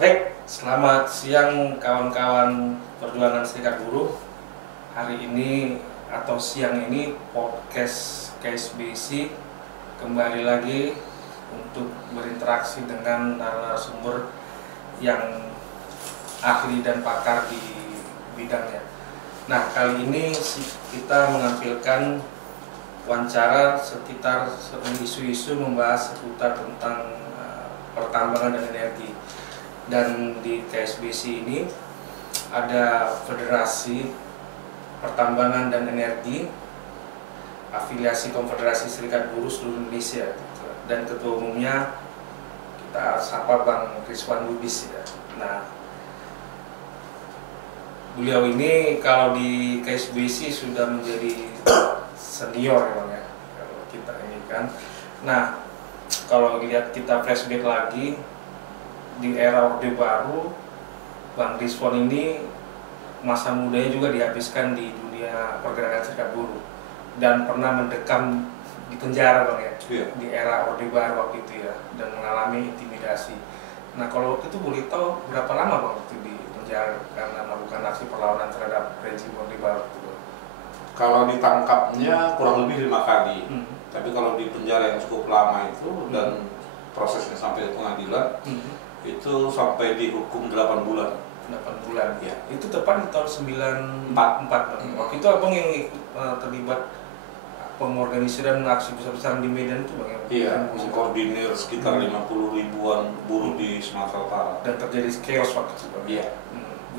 Baik, selamat siang kawan-kawan perjuangan serikat buruh. Hari ini atau siang ini podcast KSBC kembali lagi untuk berinteraksi dengan narasumber yang ahli dan pakar di bidangnya. Nah, kali ini kita menampilkan wawancara sekitar isu-isu membahas seputar tentang pertambangan dan energi. Dan di KSBC ini ada Federasi Pertambangan dan Energi, afiliasi Konfederasi Serikat Buruh seluruh Indonesia, dan ketua umumnya kita sapa Bang Rizwan Lubis ya. Nah, beliau ini kalau di KSBC sudah menjadi senior ya Bang ya, kalau kita ini kan. Nah, kalau lihat kita flashback lagi di era Orde Baru, Bang Rizwan ini masa mudanya juga dihabiskan di dunia pergerakan serikat buruh dan pernah mendekam di penjara Bang ya, di era Orde Baru waktu itu ya, dan mengalami intimidasi. Nah, kalau waktu itu boleh tahu berapa lama Bang itu di penjara karena melakukan aksi perlawanan terhadap rezim Orde Baru itu? Kalau ditangkapnya kurang lebih 5 kali, tapi kalau di penjara yang cukup lama itu dan prosesnya sampai ke pengadilan itu sampai dihukum 8 bulan. 8 bulan ya. Itu tepat di tahun 94. Waktu itu Abang yang terlibat pengorganisiran aksi besar-besaran di Medan itu Bang? Iya, mengkoordinir sekitar 50 ribuan buruh di Sumatera Utara. Dan terjadi chaos waktu itu Bang? Iya.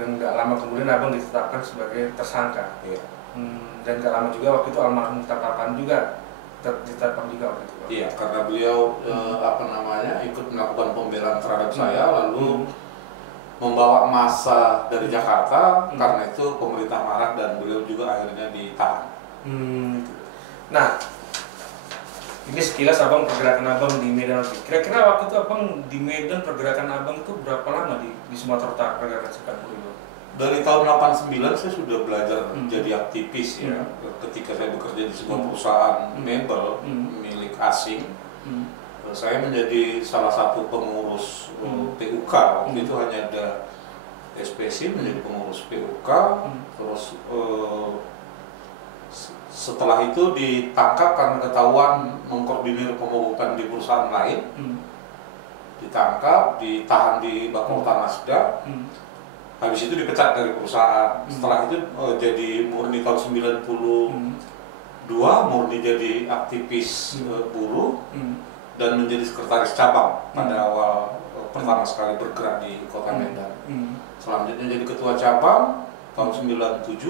Dan nggak lama kemudian Abang ditetapkan sebagai tersangka. Iya. Dan nggak lama juga waktu itu almarhum Tapapan juga ditetapkan juga waktu itu Bang? Iya, karena beliau ikut melakukan pembelaan terhadap saya, lalu membawa massa dari Jakarta. Karena itu pemerintah marah dan beliau juga akhirnya ditahan. Nah, ini sekilas Abang pergerakan Abang di Medan. Kira-kira waktu itu Abang di Medan, pergerakan Abang itu berapa lama di Sumatera Utara pergerakan serikat buruh? Dari tahun 89 saya sudah belajar jadi aktivis ya. Ketika saya bekerja di sebuah perusahaan mebel milik asing, saya menjadi salah satu pengurus PUK. Waktu itu hanya ada SPC, menjadi pengurus PUK. Terus setelah itu ditangkap karena ketahuan mengkoordinir pemogokan di perusahaan lain. Ditangkap, ditahan di Bakolta Nasda. Habis itu dipecat dari perusahaan. Setelah itu jadi murni tahun 92, murni jadi aktivis buruh dan menjadi sekretaris cabang pada awal pertama sekali bergerak di Kota Medan. Selanjutnya jadi ketua cabang tahun 97.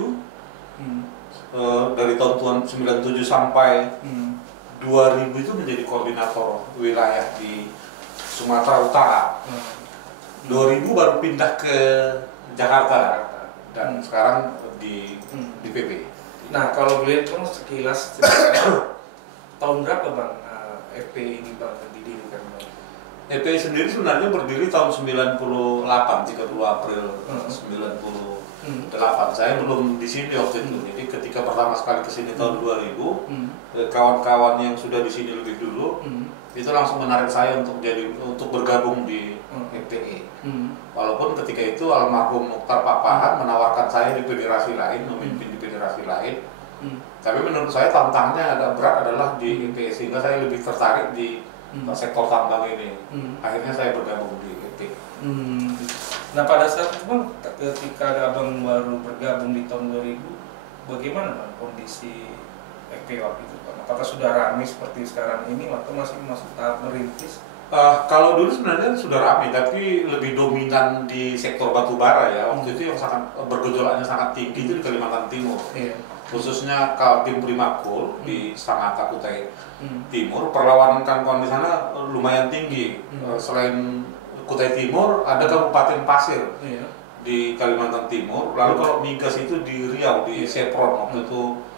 Dari tahun 97 sampai 2000 itu menjadi koordinator wilayah di Sumatera Utara. 2000 baru pindah ke Jakarta dan sekarang di PP. Nah, kalau boleh Bang sekilas tahun berapa Bang FPI ini Bang didirikan Bang? FPI sendiri sebenarnya berdiri tahun 98, 30 April 98. Saya belum di sini waktu itu. Jadi ketika pertama sekali ke sini tahun 2000, kawan-kawan yang sudah di sini lebih dulu itu langsung menarik saya untuk bergabung di FPI. Walaupun ketika itu almarhum Mukhtar Papahan menawarkan saya di federasi lain, memimpin di federasi lain. Tapi menurut saya tantangannya agak berat adalah di FPI, sehingga saya lebih tertarik di sektor tambang ini. Akhirnya saya bergabung di FPI. Nah, pada saat itu Bang, ketika Abang baru bergabung di tahun 2000, bagaimana Bang kondisi FPI waktu itu Bang? Apakah sudah ramai seperti sekarang ini atau masih tahap merintis? Kalau dulu sebenarnya sudah ramai, tapi lebih dominan di sektor batubara ya. Waktu itu yang sangat bergejolaknya sangat tinggi itu di Kalimantan Timur. Khususnya Kaltim Primakul di Sangatta Kutai Timur, perlawanan kawan-kawan di sana lumayan tinggi. Selain Kutai Timur ada Kabupaten Pasir di Kalimantan Timur. Lalu kalau migas itu di Riau, di Sepron waktu itu.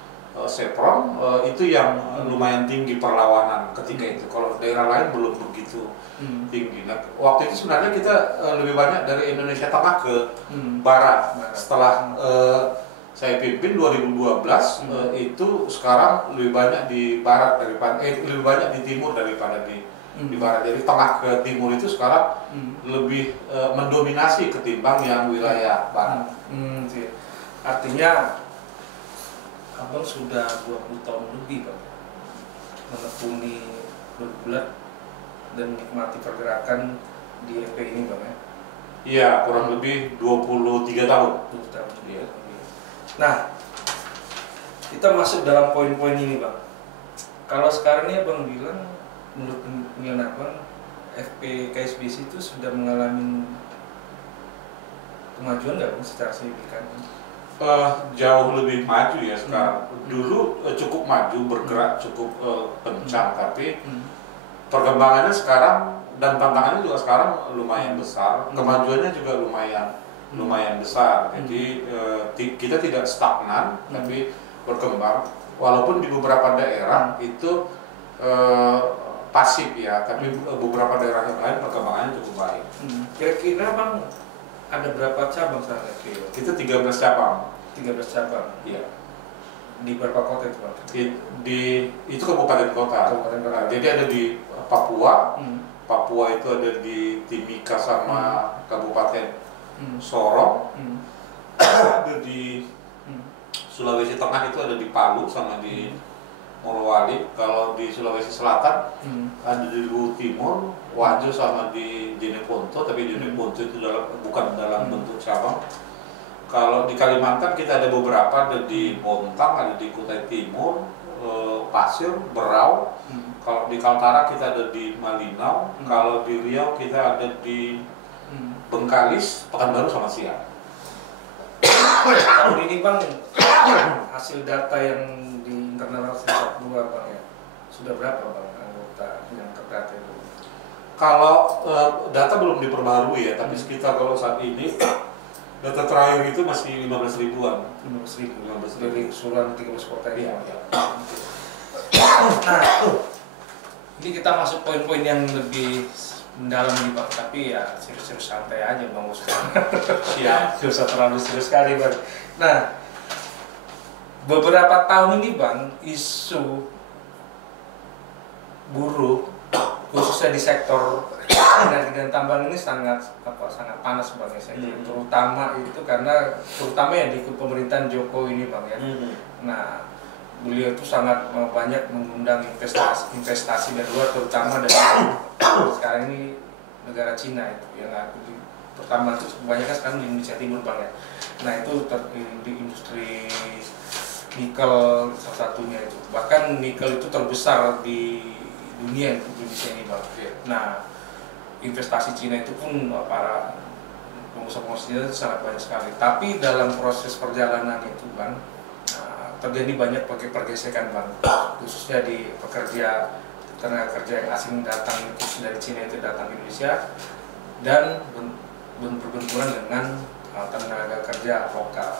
Sepron itu yang lumayan tinggi perlawanan ketika itu. Kalau daerah lain belum begitu tinggi. Nah, waktu itu sebenarnya kita lebih banyak dari Indonesia Tengah ke Barat. Setelah saya pimpin 2012, itu sekarang lebih banyak di Barat daripada lebih banyak di Timur daripada di di barat. Jadi tengah ke timur itu sekarang lebih mendominasi ketimbang yang wilayah barat. Artinya abang sudah 20 tahun lebih bang menekuni bergulat dan menikmati pergerakan di FP ini bang ya? Iya, kurang lebih 23 tahun. 20 tahun. Iya. Nah, kita masuk dalam poin-poin ini bang. Kalau sekarang ini abang bilang, menurut penilaian abang, FP KSBC itu sudah mengalami kemajuan nggak bang secara signifikan? Jauh lebih maju ya sekarang. Dulu cukup maju, bergerak cukup kencang, tapi perkembangannya sekarang dan tantangannya juga sekarang lumayan besar. Kemajuannya juga lumayan besar. Jadi kita tidak stagnan, tapi berkembang. Walaupun di beberapa daerah itu pasif ya, tapi beberapa daerah yang lain perkembangannya cukup baik. Kira-kira bang ada berapa cabang sekarang FP? Kita 13 cabang. 13 cabang. Iya. Di berapa kota itu bang? Itu kabupaten kota. Kabupaten kota. Jadi ada di Papua. Papua itu ada di Timika sama Kabupaten Sorong. Ada di Sulawesi Tengah itu ada di Palu sama di Morowali. Kalau di Sulawesi Selatan ada di Luwu Timur, Wajo sama di Jeneponto. Tapi Jeneponto itu bukan dalam bentuk cabang. Kalau di Kalimantan kita ada beberapa, ada di Bontang, ada di Kutai Timur, Pasir, Berau. Kalau di Kaltara kita ada di Malinau. Kalau di Riau kita ada di Bengkalis, Pekanbaru sama Siak. Tahun ini bang, hasil data yang di internal Serikat 2 bang ya, sudah berapa bang anggota yang terdata itu? Kalau data belum diperbarui ya, tapi sekitar kalau saat ini data terakhir itu masih 15 ribuan. 15 ribu dari keseluruhan 13 kota ini. Ya. Nah, ini kita masuk poin-poin yang lebih mendalam nih bang, tapi ya serius-serius santai aja bang, Siap. Gak usah terlalu serius sekali bang. Nah, beberapa tahun ini bang, isu buruh khususnya di sektor energi dan tambang ini sangat panas bang ya, terutama ya di pemerintahan Jokowi ini bang ya. Nah, beliau itu sangat banyak mengundang investasi dari luar, terutama dari sekarang ini negara Cina itu yang pertama itu kebanyakan sekarang di Indonesia Timur bang ya. Nah itu di industri nikel salah satunya itu, bahkan nikel itu terbesar di dunia Indonesia ini bang. Nah investasi Cina itu pun para pengusaha-pengusaha itu sangat banyak sekali. Tapi dalam proses perjalanan itu bang, terjadi banyak pergesekan bang, khususnya di tenaga kerja yang asing datang itu dari Cina itu datang ke Indonesia dan berbenturan dengan tenaga kerja lokal.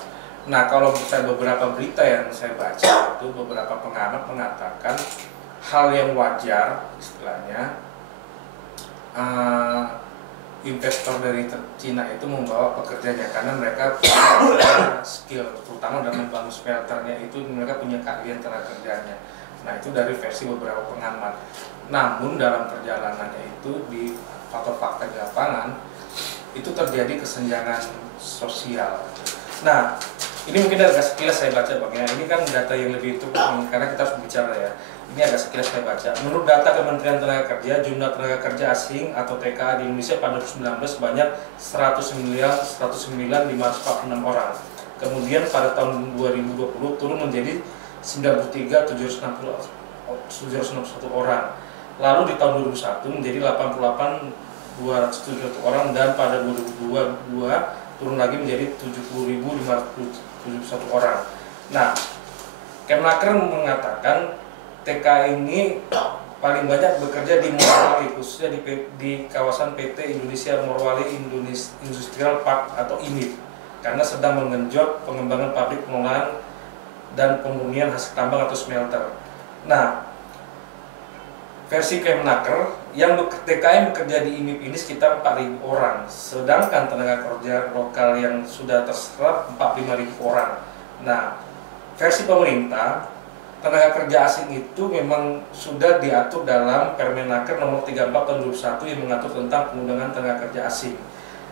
Nah kalau misalnya beberapa berita yang saya baca itu beberapa pengamat mengatakan hal yang wajar istilahnya, investor dari Cina itu membawa pekerjanya karena mereka punya skill, terutama dalam membangun smelternya itu mereka punya keahlian tenaga kerjanya. Nah itu dari versi beberapa pengamat. Namun dalam perjalanannya itu di fakta-fakta di lapangan itu terjadi kesenjangan sosial. Nah ini mungkin agak sekilas saya baca bang ya. Ini kan data yang lebih itu karena kita harus bicara ya. Ini agak sekilas saya baca. Menurut data Kementerian Tenaga Kerja, jumlah tenaga kerja asing atau TKA di Indonesia pada 2019 sebanyak 109.546 orang. Kemudian pada tahun 2020 turun menjadi 93.761 orang. Lalu di tahun 2021 menjadi 88.271 orang dan pada 2022 turun lagi menjadi 70.571 orang. Nah, Kemnaker mengatakan TKA ini paling banyak bekerja di Morowali, khususnya di kawasan PT Indonesia Morowali Industrial Park atau IMIP, karena sedang menggenjot pengembangan pabrik pengolahan dan pemurnian hasil tambang atau smelter. Nah, versi Kemnaker yang TKA bekerja di IMIP ini sekitar 4.000 orang, sedangkan tenaga kerja lokal yang sudah terserap 45.000 orang. Nah, versi pemerintah tenaga kerja asing itu memang sudah diatur dalam Permenaker nomor 34 tahun 2021 yang mengatur tentang pengundangan tenaga kerja asing.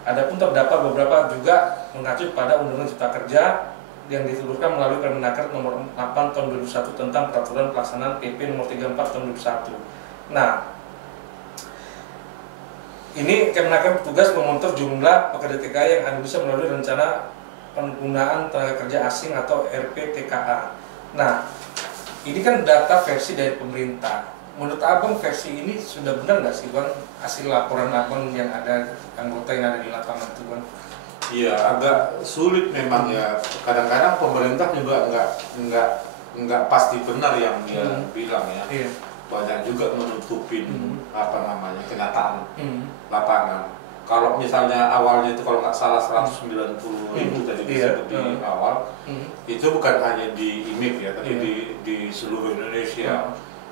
Adapun terdapat beberapa juga mengacu pada Undang-Undang Cipta Kerja yang ditelurkan melalui Permenaker nomor 8 tahun 2021 tentang peraturan pelaksanaan PP nomor 34 tahun 2021. Nah, ini Kemenaker bertugas memonitor jumlah pekerja TKA yang ada bisa melalui rencana penggunaan tenaga kerja asing atau RPTKA. Nah, ini kan data versi dari pemerintah. Menurut Abang versi ini sudah benar nggak sih Bang hasil laporan Abang yang ada anggota yang ada di lapangan itu Bang? Iya, agak sulit memang ya. Kadang-kadang pemerintah juga nggak pasti benar yang dia bilang ya. Iya. Banyak juga menutupin kenyataan lapangan. Kalau misalnya awalnya itu kalau nggak salah 190.000 tadi disebut di awal, itu bukan hanya di IMIP ya, tapi di seluruh Indonesia.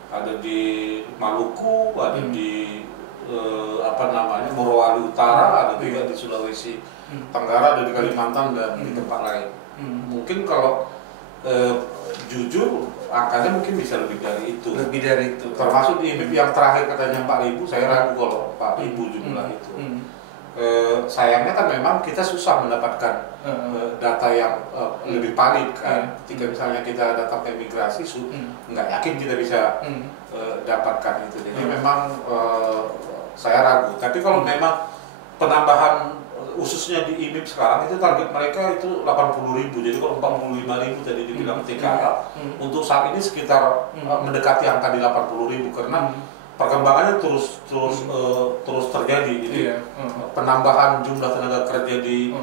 Ada di Maluku, ada di Morowali Utara, ada juga di Sulawesi Tenggara, ada di Kalimantan dan di tempat lain. Mungkin kalau jujur angkanya mungkin bisa lebih dari itu. Lebih dari itu. Termasuk di IMIP yang terakhir katanya 4.000, saya ragu kalau 4.000 jumlah itu. Sayangnya kan memang kita susah mendapatkan data yang lebih valid kan. Ketika misalnya kita datang ke imigrasi, nggak yakin kita bisa dapatkan itu. Jadi memang saya ragu. Tapi kalau memang penambahan khususnya di IMIP sekarang itu target mereka itu 80.000. Jadi kalau 45.000 tadi dibilang TKA, untuk saat ini sekitar mendekati angka di 80.000 karena perkembangannya terus terjadi. Jadi penambahan jumlah tenaga kerja di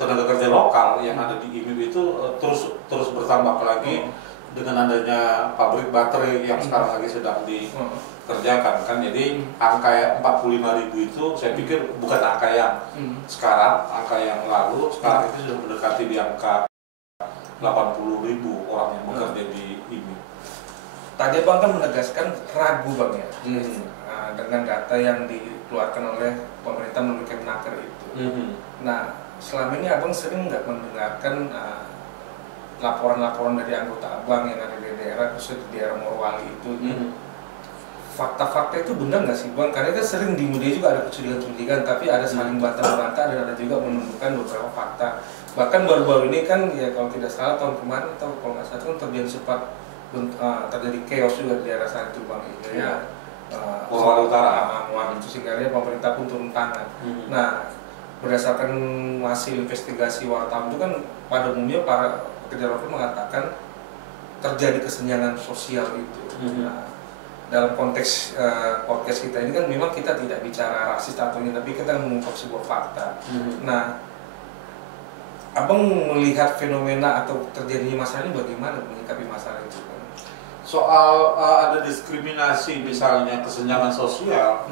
tenaga kerja lokal yang ada di IMIP itu terus bertambah, apalagi dengan adanya pabrik baterai yang sekarang lagi sedang dikerjakan kan. Jadi angka 45.000 itu saya pikir bukan angka yang sekarang, angka yang lalu. Sekarang itu sudah mendekati di angka 80.000 orang yang bekerja di IMIP. Tadi Abang kan menegaskan ragu Bang ya, dengan data yang dikeluarkan oleh pemerintah melalui Kemenaker itu. Nah, selama ini Abang sering nggak mendengarkan laporan-laporan dari anggota Abang yang ada di daerah, khususnya di daerah Morowali itu. Fakta-fakta itu benar nggak sih Bang? Karena kan sering di media juga ada kecurigaan-kecurigaan, tapi ada saling bantah-bantah dan ada juga menemukan beberapa fakta. Bahkan baru-baru ini kan ya kalau tidak salah tahun kemarin atau kalau nggak salah kan terjadi chaos juga di daerah sana itu Bang. Morowali Utara. Itu sehingga pemerintah pun turun tangan. Nah, berdasarkan hasil investigasi wartawan itu kan pada umumnya para pekerja lokal mengatakan terjadi kesenjangan sosial itu. Nah, dalam konteks podcast kita ini kan memang kita tidak bicara rasis atau ini, tapi kita mengungkap sebuah fakta. Nah, Abang melihat fenomena atau terjadinya masalah ini bagaimana menyikapi masalah itu? Soal ada diskriminasi misalnya kesenjangan sosial,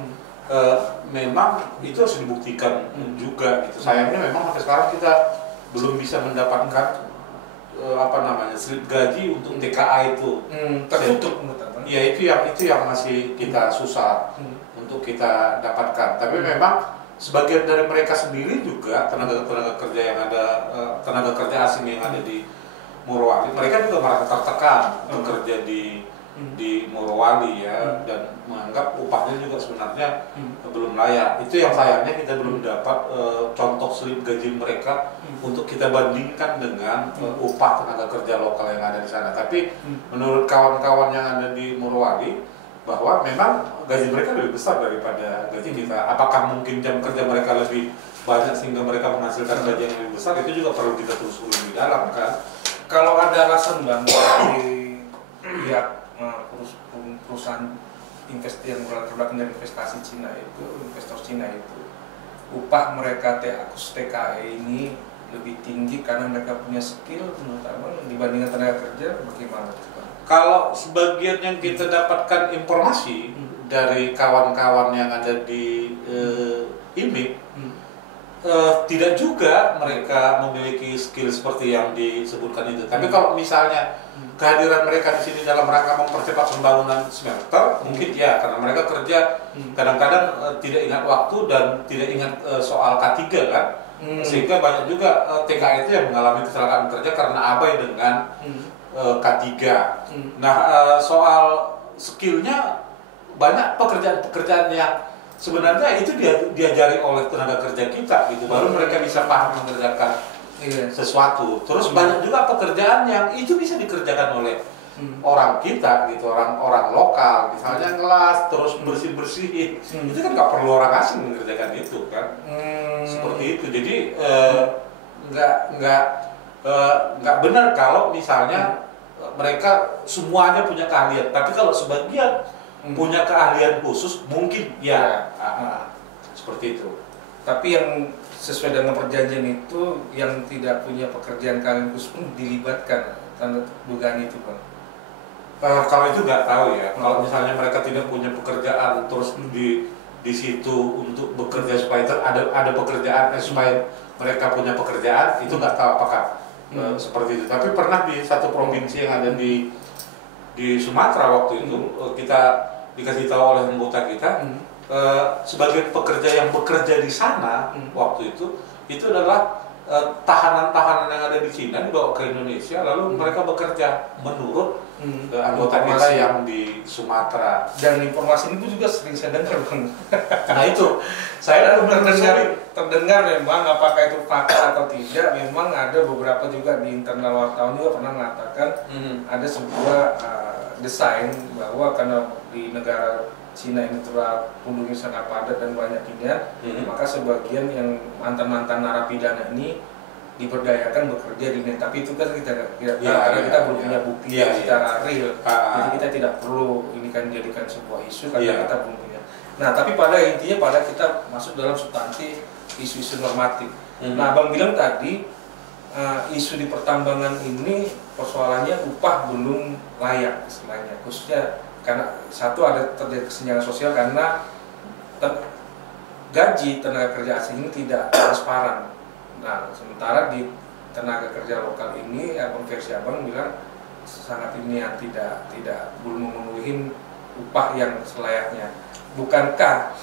memang itu harus dibuktikan juga gitu. Sayangnya memang sampai sekarang kita belum bisa mendapatkan slip gaji untuk TKA itu. Tertutup menurut Abang? Ya itu yang masih kita susah untuk kita dapatkan. Tapi memang sebagian dari mereka sendiri juga tenaga kerja yang ada, tenaga kerja asing yang ada di Morowali, mereka juga merasa tertekan bekerja di Morowali ya, dan menganggap upahnya juga sebenarnya belum layak. Itu yang sayangnya kita belum dapat contoh slip gaji mereka untuk kita bandingkan dengan upah tenaga kerja lokal yang ada di sana. Tapi menurut kawan-kawan yang ada di Morowali, bahwa memang gaji mereka lebih besar daripada gaji kita. Apakah mungkin jam kerja mereka lebih banyak sehingga mereka menghasilkan gaji yang lebih besar? Itu juga perlu kita telusuri lebih dalam kan. Kalau ada alasan Bang dari pihak perusahaan yang berlatar dari investasi Cina itu, investor Cina itu, upah mereka TKA ini lebih tinggi karena mereka punya skill menurut Abang dibandingkan tenaga kerja, bagaimana? Kalau sebagian yang kita dapatkan informasi dari kawan-kawan yang ada di IMIP, tidak juga mereka memiliki skill seperti yang disebutkan itu. Tapi kalau misalnya kehadiran mereka di sini dalam rangka mempercepat pembangunan smelter, mungkin ya, karena mereka kerja kadang-kadang tidak ingat waktu dan tidak ingat soal K3 kan, sehingga banyak juga TKA itu yang mengalami kecelakaan kerja karena abai dengan K3. Nah, soal skillnya banyak pekerjaan-pekerjaan yang sebenarnya itu diajari oleh tenaga kerja kita gitu, baru mereka bisa paham mengerjakan sesuatu. Terus banyak juga pekerjaan yang itu bisa dikerjakan oleh orang kita gitu, orang lokal, misalnya ngelas, terus bersih-bersihin. Itu kan nggak perlu orang asing mengerjakan itu kan. Seperti itu. Jadi nggak benar kalau misalnya mereka semuanya punya keahlian, tapi kalau sebagian punya keahlian khusus mungkin ya. Seperti itu. Tapi yang sesuai dengan perjanjian itu yang tidak punya pekerjaan keahlian khusus pun dilibatkan, tanda dugaan itu, Bang. Kalau itu nggak tahu ya. Kalau misalnya mereka tidak punya pekerjaan terus di situ untuk bekerja supaya ada pekerjaan supaya mereka punya pekerjaan, itu nggak tahu apakah seperti itu. Tapi pernah di satu provinsi yang ada di Sumatera waktu itu kita dikasih tahu oleh anggota kita sebagai pekerja yang bekerja di sana waktu itu adalah tahanan-tahanan yang ada di Cina dibawa ke Indonesia, lalu mereka bekerja menurut anggota kita yang di Sumatera. Dan informasi ini juga sering saya dengar, Bang. Nah itu saya terdengar memang, apakah itu fakta atau tidak, memang ada beberapa juga di internal wartawan juga pernah mengatakan ada sebuah desain bahwa karena di negara Cina ini telah penduduknya sangat padat dan banyak inian, maka sebagian yang mantan-mantan narapidana ini diberdayakan bekerja di net. Tapi itu kan kita karena kita belum punya bukti secara real, jadi kita tidak perlu ini kan jadikan sebuah isu karena kita belum punya. Nah, tapi pada intinya pada kita masuk dalam substansi isu-isu normatif. Nah, Bang bilang tadi isu di pertambangan ini persoalannya upah belum layak istilahnya, khususnya karena satu ada terjadi kesenjangan sosial karena gaji tenaga kerja asing ini tidak transparan. Nah, sementara di tenaga kerja lokal ini, versi Abang bilang sangat ini yang tidak belum memenuhi upah yang selayaknya. Bukankah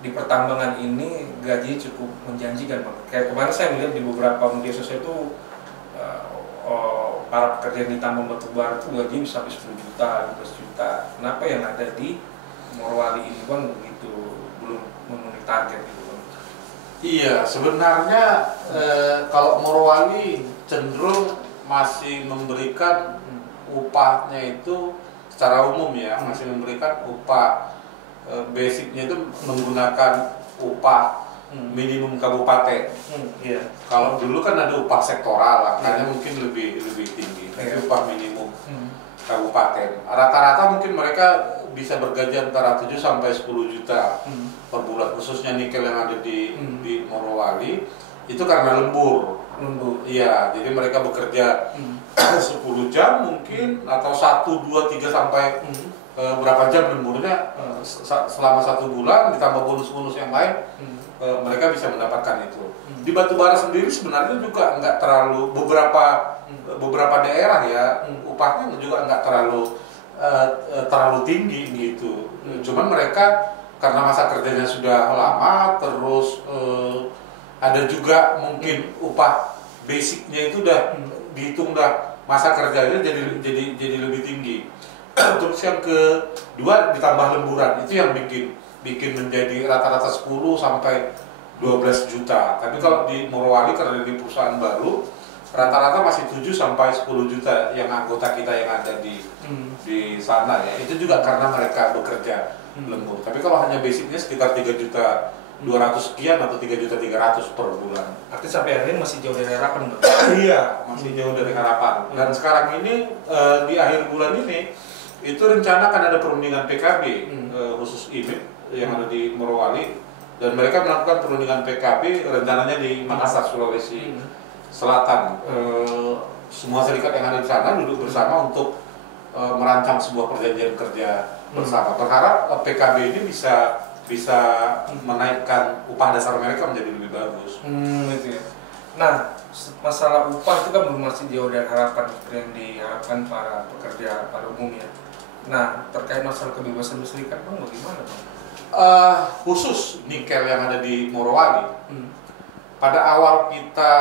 di pertambangan ini gaji cukup menjanjikan, Bang? Kayak kemarin saya melihat di beberapa media sosial itu para pekerja di tambang batubara itu gaji bisa sampai 10 juta, 15 juta. Kenapa yang ada di Morowali ini, Bang, begitu belum memenuhi target gitu, Bang? Iya, sebenarnya kalau Morowali cenderung masih memberikan upahnya itu secara umum ya, masih memberikan upah basicnya itu menggunakan upah minimum kabupaten. Kalau dulu kan ada upah sektoral, makanya mungkin lebih tinggi. Tapi upah minimum kabupaten. Rata-rata mungkin mereka bisa bergaji antara 7 sampai 10 juta per bulan, khususnya nikel yang ada di Morowali itu karena lembur. Iya, jadi mereka bekerja 10 jam mungkin atau 1, 2, 3 sampai berapa jam lemburnya selama 1 bulan ditambah bonus-bonus yang lain, mereka bisa mendapatkan itu. Di batubara sendiri sebenarnya juga nggak terlalu, beberapa daerah ya upahnya juga nggak terlalu tinggi gitu. Cuman mereka karena masa kerjanya sudah lama, terus ada juga mungkin upah basicnya itu udah dihitung dah masa kerjanya jadi lebih tinggi. Terus yang kedua ditambah lemburan, itu yang bikin menjadi rata-rata 10 sampai 12 juta. Tapi kalau di Morowali karena di perusahaan baru rata-rata masih 7 sampai 10 juta yang anggota kita yang ada di sana ya. Itu juga karena mereka bekerja lembur. Tapi kalau hanya basicnya sekitar 3 juta 200 sekian atau 3 juta 300 per bulan. Artinya sampai hari ini masih jauh dari harapan, Bang? Iya, masih jauh dari harapan. Dan sekarang ini di akhir bulan ini itu rencana akan ada perundingan PKB khusus IMIP yang ada di Morowali, dan mereka melakukan perundingan PKB rencananya di Makassar, Sulawesi Selatan. Semua serikat yang ada di sana duduk bersama untuk merancang sebuah perjanjian kerja bersama. Berharap PKB ini bisa menaikkan upah dasar mereka menjadi lebih bagus. Gitu ya. Nah, masalah upah itu kan belum masih jauh dari harapan seperti yang diharapkan para pekerja pada umumnya. Nah, terkait masalah kebebasan berserikat, Bang, bagaimana, Bang? Khusus nikel yang ada di Morowali, pada awal kita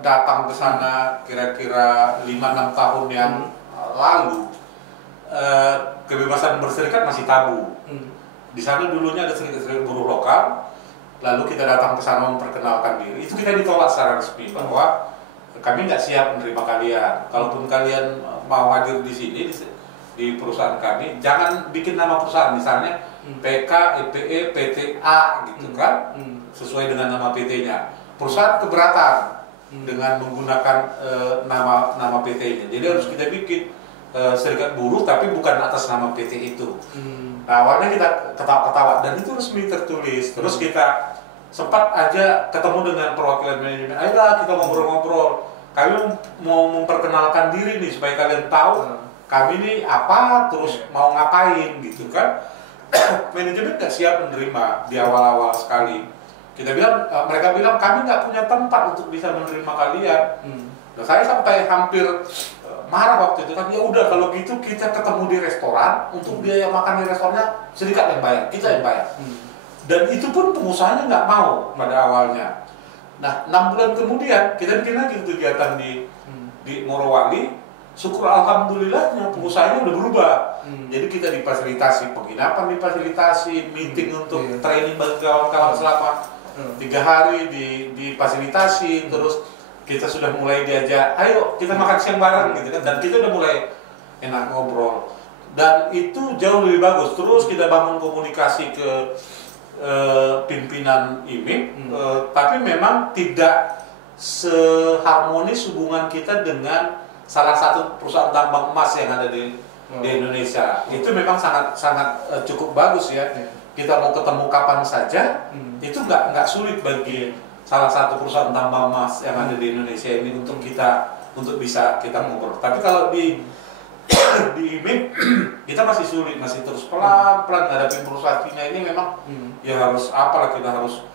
datang ke sana kira-kira 5-6 tahun yang lalu, kebebasan berserikat masih tabu. Di sana dulunya ada serikat-serikat buruh lokal, lalu kita datang ke sana memperkenalkan diri. Itu kita ditolak secara resmi bahwa kami nggak siap menerima kalian. Kalaupun kalian mau hadir di sini di perusahaan kami, jangan bikin nama perusahaan, misalnya PK, EPE, PTA gitu kan, sesuai dengan nama PT-nya. Perusahaan keberatan dengan menggunakan nama PT-nya. Jadi harus kita bikin serikat buruh tapi bukan atas nama PT itu. Nah, awalnya kita ketawa-ketawa dan itu resmi tertulis. Terus kita sempat aja ketemu dengan perwakilan manajemen. Ayolah kita ngobrol-ngobrol. Kami mau memperkenalkan diri nih supaya kalian tahu kami ini apa, terus mau ngapain gitu kan. Manajemen nggak siap menerima di awal-awal sekali. Kita bilang, mereka bilang kami nggak punya tempat untuk bisa menerima kalian. Nah, saya sampai hampir marah waktu itu kan. Ya udah kalau gitu kita ketemu di restoran, untuk biaya makan di restorannya sedikit yang bayar, kita yang bayar. Dan itu pun pengusahanya nggak mau pada awalnya. Nah, 6 bulan kemudian kita bikin lagi kegiatan di Morowali. Syukur alhamdulillahnya pengusahanya udah berubah. Jadi kita difasilitasi penginapan, difasilitasi meeting untuk training bagi kawan-kawan selama 3 hari difasilitasi. Terus kita sudah mulai diajak, ayo kita makan siang bareng gitu kan, dan kita udah mulai enak ngobrol. Dan itu jauh lebih bagus. Terus kita bangun komunikasi ke pimpinan IMIP, tapi memang tidak seharmonis hubungan kita dengan salah satu perusahaan tambang emas yang ada di Indonesia. Itu memang sangat cukup bagus ya. Kita mau ketemu kapan saja, itu nggak sulit bagi salah satu perusahaan tambang emas yang ada di Indonesia ini untuk bisa kita ngobrol. Tapi kalau di IMIP kita masih sulit, masih terus pelan-pelan ngadapin perusahaan Cina ini. Memang ya harus apalah, kita harus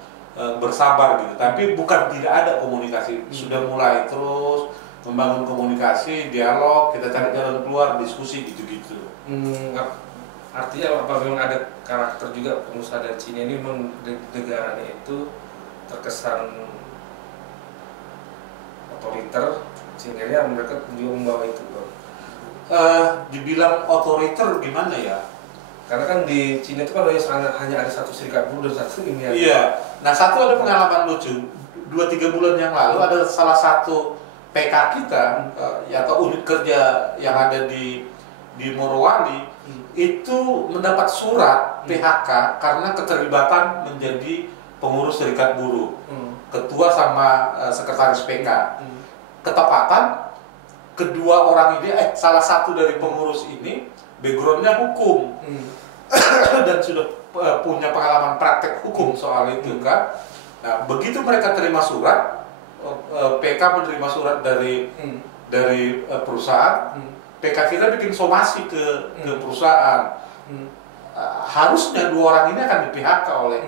bersabar gitu. Tapi bukan tidak ada komunikasi, sudah mulai terus membangun komunikasi, dialog, kita cari jalan keluar, diskusi gitu-gitu. Artinya apa, memang ada karakter juga pengusaha dari Cina ini, memang negaranya itu terkesan otoriter, sehingga mereka juga membawa itu. Dibilang otoriter gimana ya? Karena kan di Cina itu kan hanya ada satu serikat buruh dan satu ini. Iya. Nah, satu ada pengalaman lucu. 2-3 bulan yang lalu ada salah satu PK kita atau unit kerja yang ada di Morowali itu mendapat surat PHK karena keterlibatan menjadi pengurus serikat buruh, ketua sama sekretaris PK. Ketepatan kedua orang ini, salah satu dari pengurus ini backgroundnya hukum dan sudah punya pengalaman praktek hukum soal itu kan. Nah, begitu mereka terima surat, PK menerima surat dari perusahaan, PK kita bikin somasi ke perusahaan. Harusnya 2 orang ini akan di PHK oleh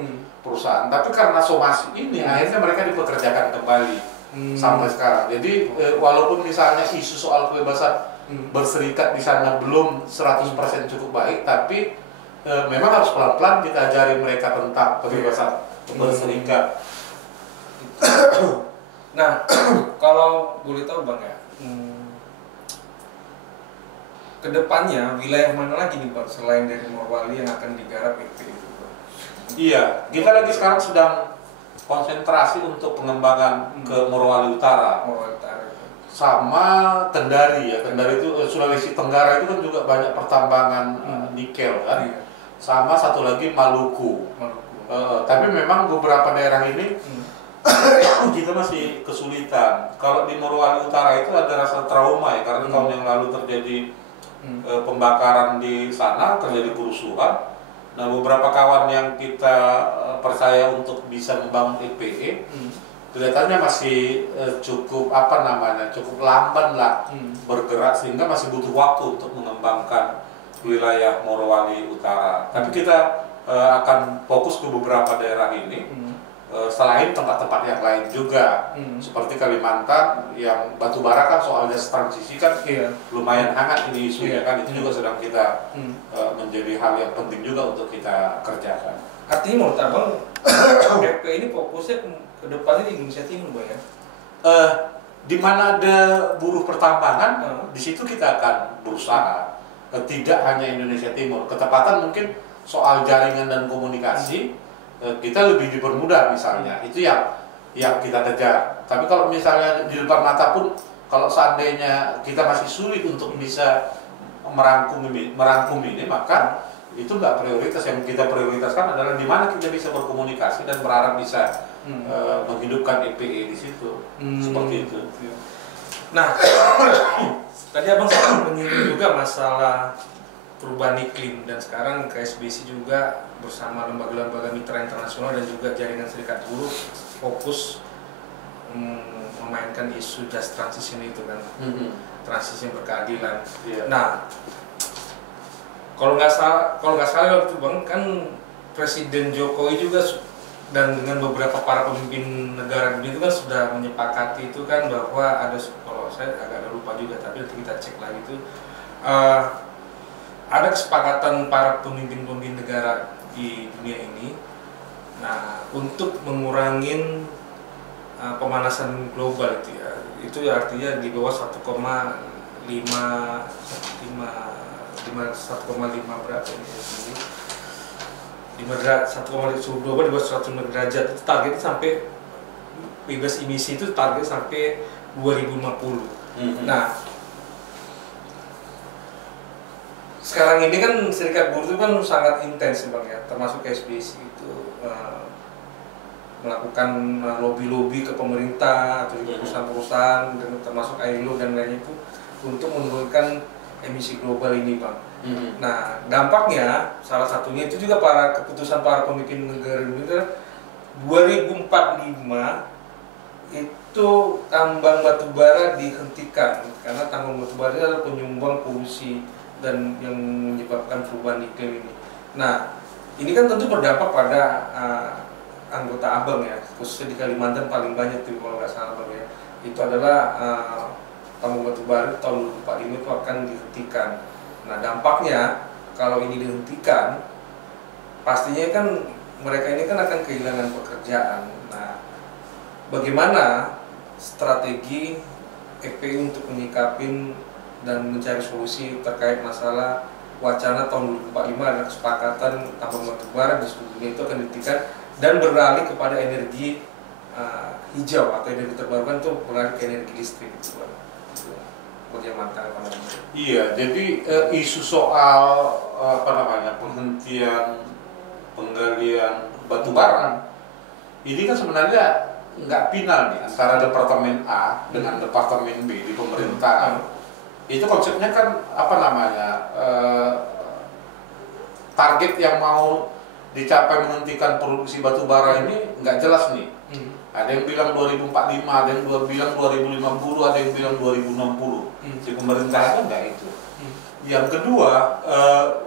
perusahaan, tapi karena somasi ini akhirnya mereka dipekerjakan kembali sampai sekarang. Jadi walaupun misalnya isu soal kebebasan berserikat di sana belum 100% cukup baik, tapi memang harus pelan-pelan kita ajari mereka tentang kebebasan berserikat. Nah, kalau boleh tahu Bang ya, kedepannya wilayah mana lagi nih Bang selain dari Morowali yang akan digarap itu Bang? Iya, kita lagi sekarang sedang konsentrasi untuk pengembangan ke Morowali Utara. Sama Kendari ya. Kendari itu Sulawesi Tenggara itu kan juga banyak pertambangan nikel kan. Sama satu lagi Maluku. Tapi memang beberapa daerah ini kita masih kesulitan. Kalau di Morowali Utara itu ada rasa trauma ya, karena tahun yang lalu terjadi pembakaran di sana, terjadi kerusuhan. Nah, beberapa kawan yang kita percaya untuk bisa membangun EPE kelihatannya masih cukup cukup lamban lah bergerak, sehingga masih butuh waktu untuk mengembangkan wilayah Morowali Utara. Tapi kita akan fokus ke beberapa daerah ini. Selain tempat-tempat yang lain juga, seperti Kalimantan yang batubara kan soalnya transisi kan lumayan hangat ini isunya kan, itu juga sedang kita menjadi hal yang penting juga untuk kita kerjakan. Artinya menurut Abang, EP ini fokusnya ke depannya di Indonesia Timur, Bang ya? Di mana ada buruh pertambangan, di situ kita akan berusaha. Tidak hanya Indonesia Timur, ketepatan mungkin soal jaringan dan komunikasi kita lebih dipermudah misalnya. Itu yang kita kejar. Tapi kalau misalnya di depan mata pun, kalau seandainya kita masih sulit untuk bisa merangkum ini, maka itu nggak prioritas. Yang kita prioritaskan adalah di mana kita bisa berkomunikasi dan berharap bisa menghidupkan EPE di situ, seperti itu. Nah, tadi abang sempat menyinggung juga masalah perubahan iklim, dan sekarang KSBC juga bersama lembaga-lembaga mitra internasional dan juga jaringan serikat buruh fokus memainkan isu just transition itu kan, transisi yang berkeadilan. Nah, kalau nggak salah waktu bang kan Presiden Jokowi juga dan dengan beberapa para pemimpin negara dunia itu kan sudah menyepakati itu kan, bahwa ada, kalau saya agak lupa juga tapi nanti kita cek lagi itu, ada kesepakatan para pemimpin negara di dunia ini, nah untuk mengurangi pemanasan global itu ya, itu artinya di bawah 1,5 berapa ini, 1,5 global di bawah 100 derajat, itu targetnya sampai bebas emisi, itu target sampai 2050. Nah, sekarang ini kan serikat buruh itu kan sangat intens bang ya, termasuk KSBC itu melakukan lobby ke pemerintah atau juga perusahaan-perusahaan, dan termasuk ILO dan lainnya itu untuk menurunkan emisi global ini bang. Nah, dampaknya salah satunya itu juga keputusan para pemimpin negara dunia 2045 itu tambang batubara dihentikan, karena tambang batubara adalah penyumbang polusi dan yang menyebabkan perubahan iklim ini. Nah, ini kan tentu berdampak pada anggota abang ya, khususnya di Kalimantan paling banyak tuh kalau nggak salah bang ya. Itu adalah tambang batubara tahun 2045 itu akan dihentikan. Nah, dampaknya kalau ini dihentikan, pastinya kan mereka ini kan akan kehilangan pekerjaan. Nah, bagaimana strategi FPI untuk menyikapin dan mencari solusi terkait masalah wacana tahun 2045 ada kesepakatan tambang batubara di seluruh dunia itu akan dihentikan dan beralih kepada energi hijau atau energi terbarukan, itu beralih ke energi listrik. Bagaimana tanggapan Anda? Iya, jadi isu soal penggalian batubara ini kan sebenarnya nggak final nih antara Departemen A dengan Departemen B di pemerintahan. Itu konsepnya kan target yang mau dicapai menghentikan produksi batubara ini nggak jelas nih. Ada yang bilang 2045, ada yang bilang 2050, ada yang bilang 2060. Si pemerintah itu enggak itu. Yang kedua,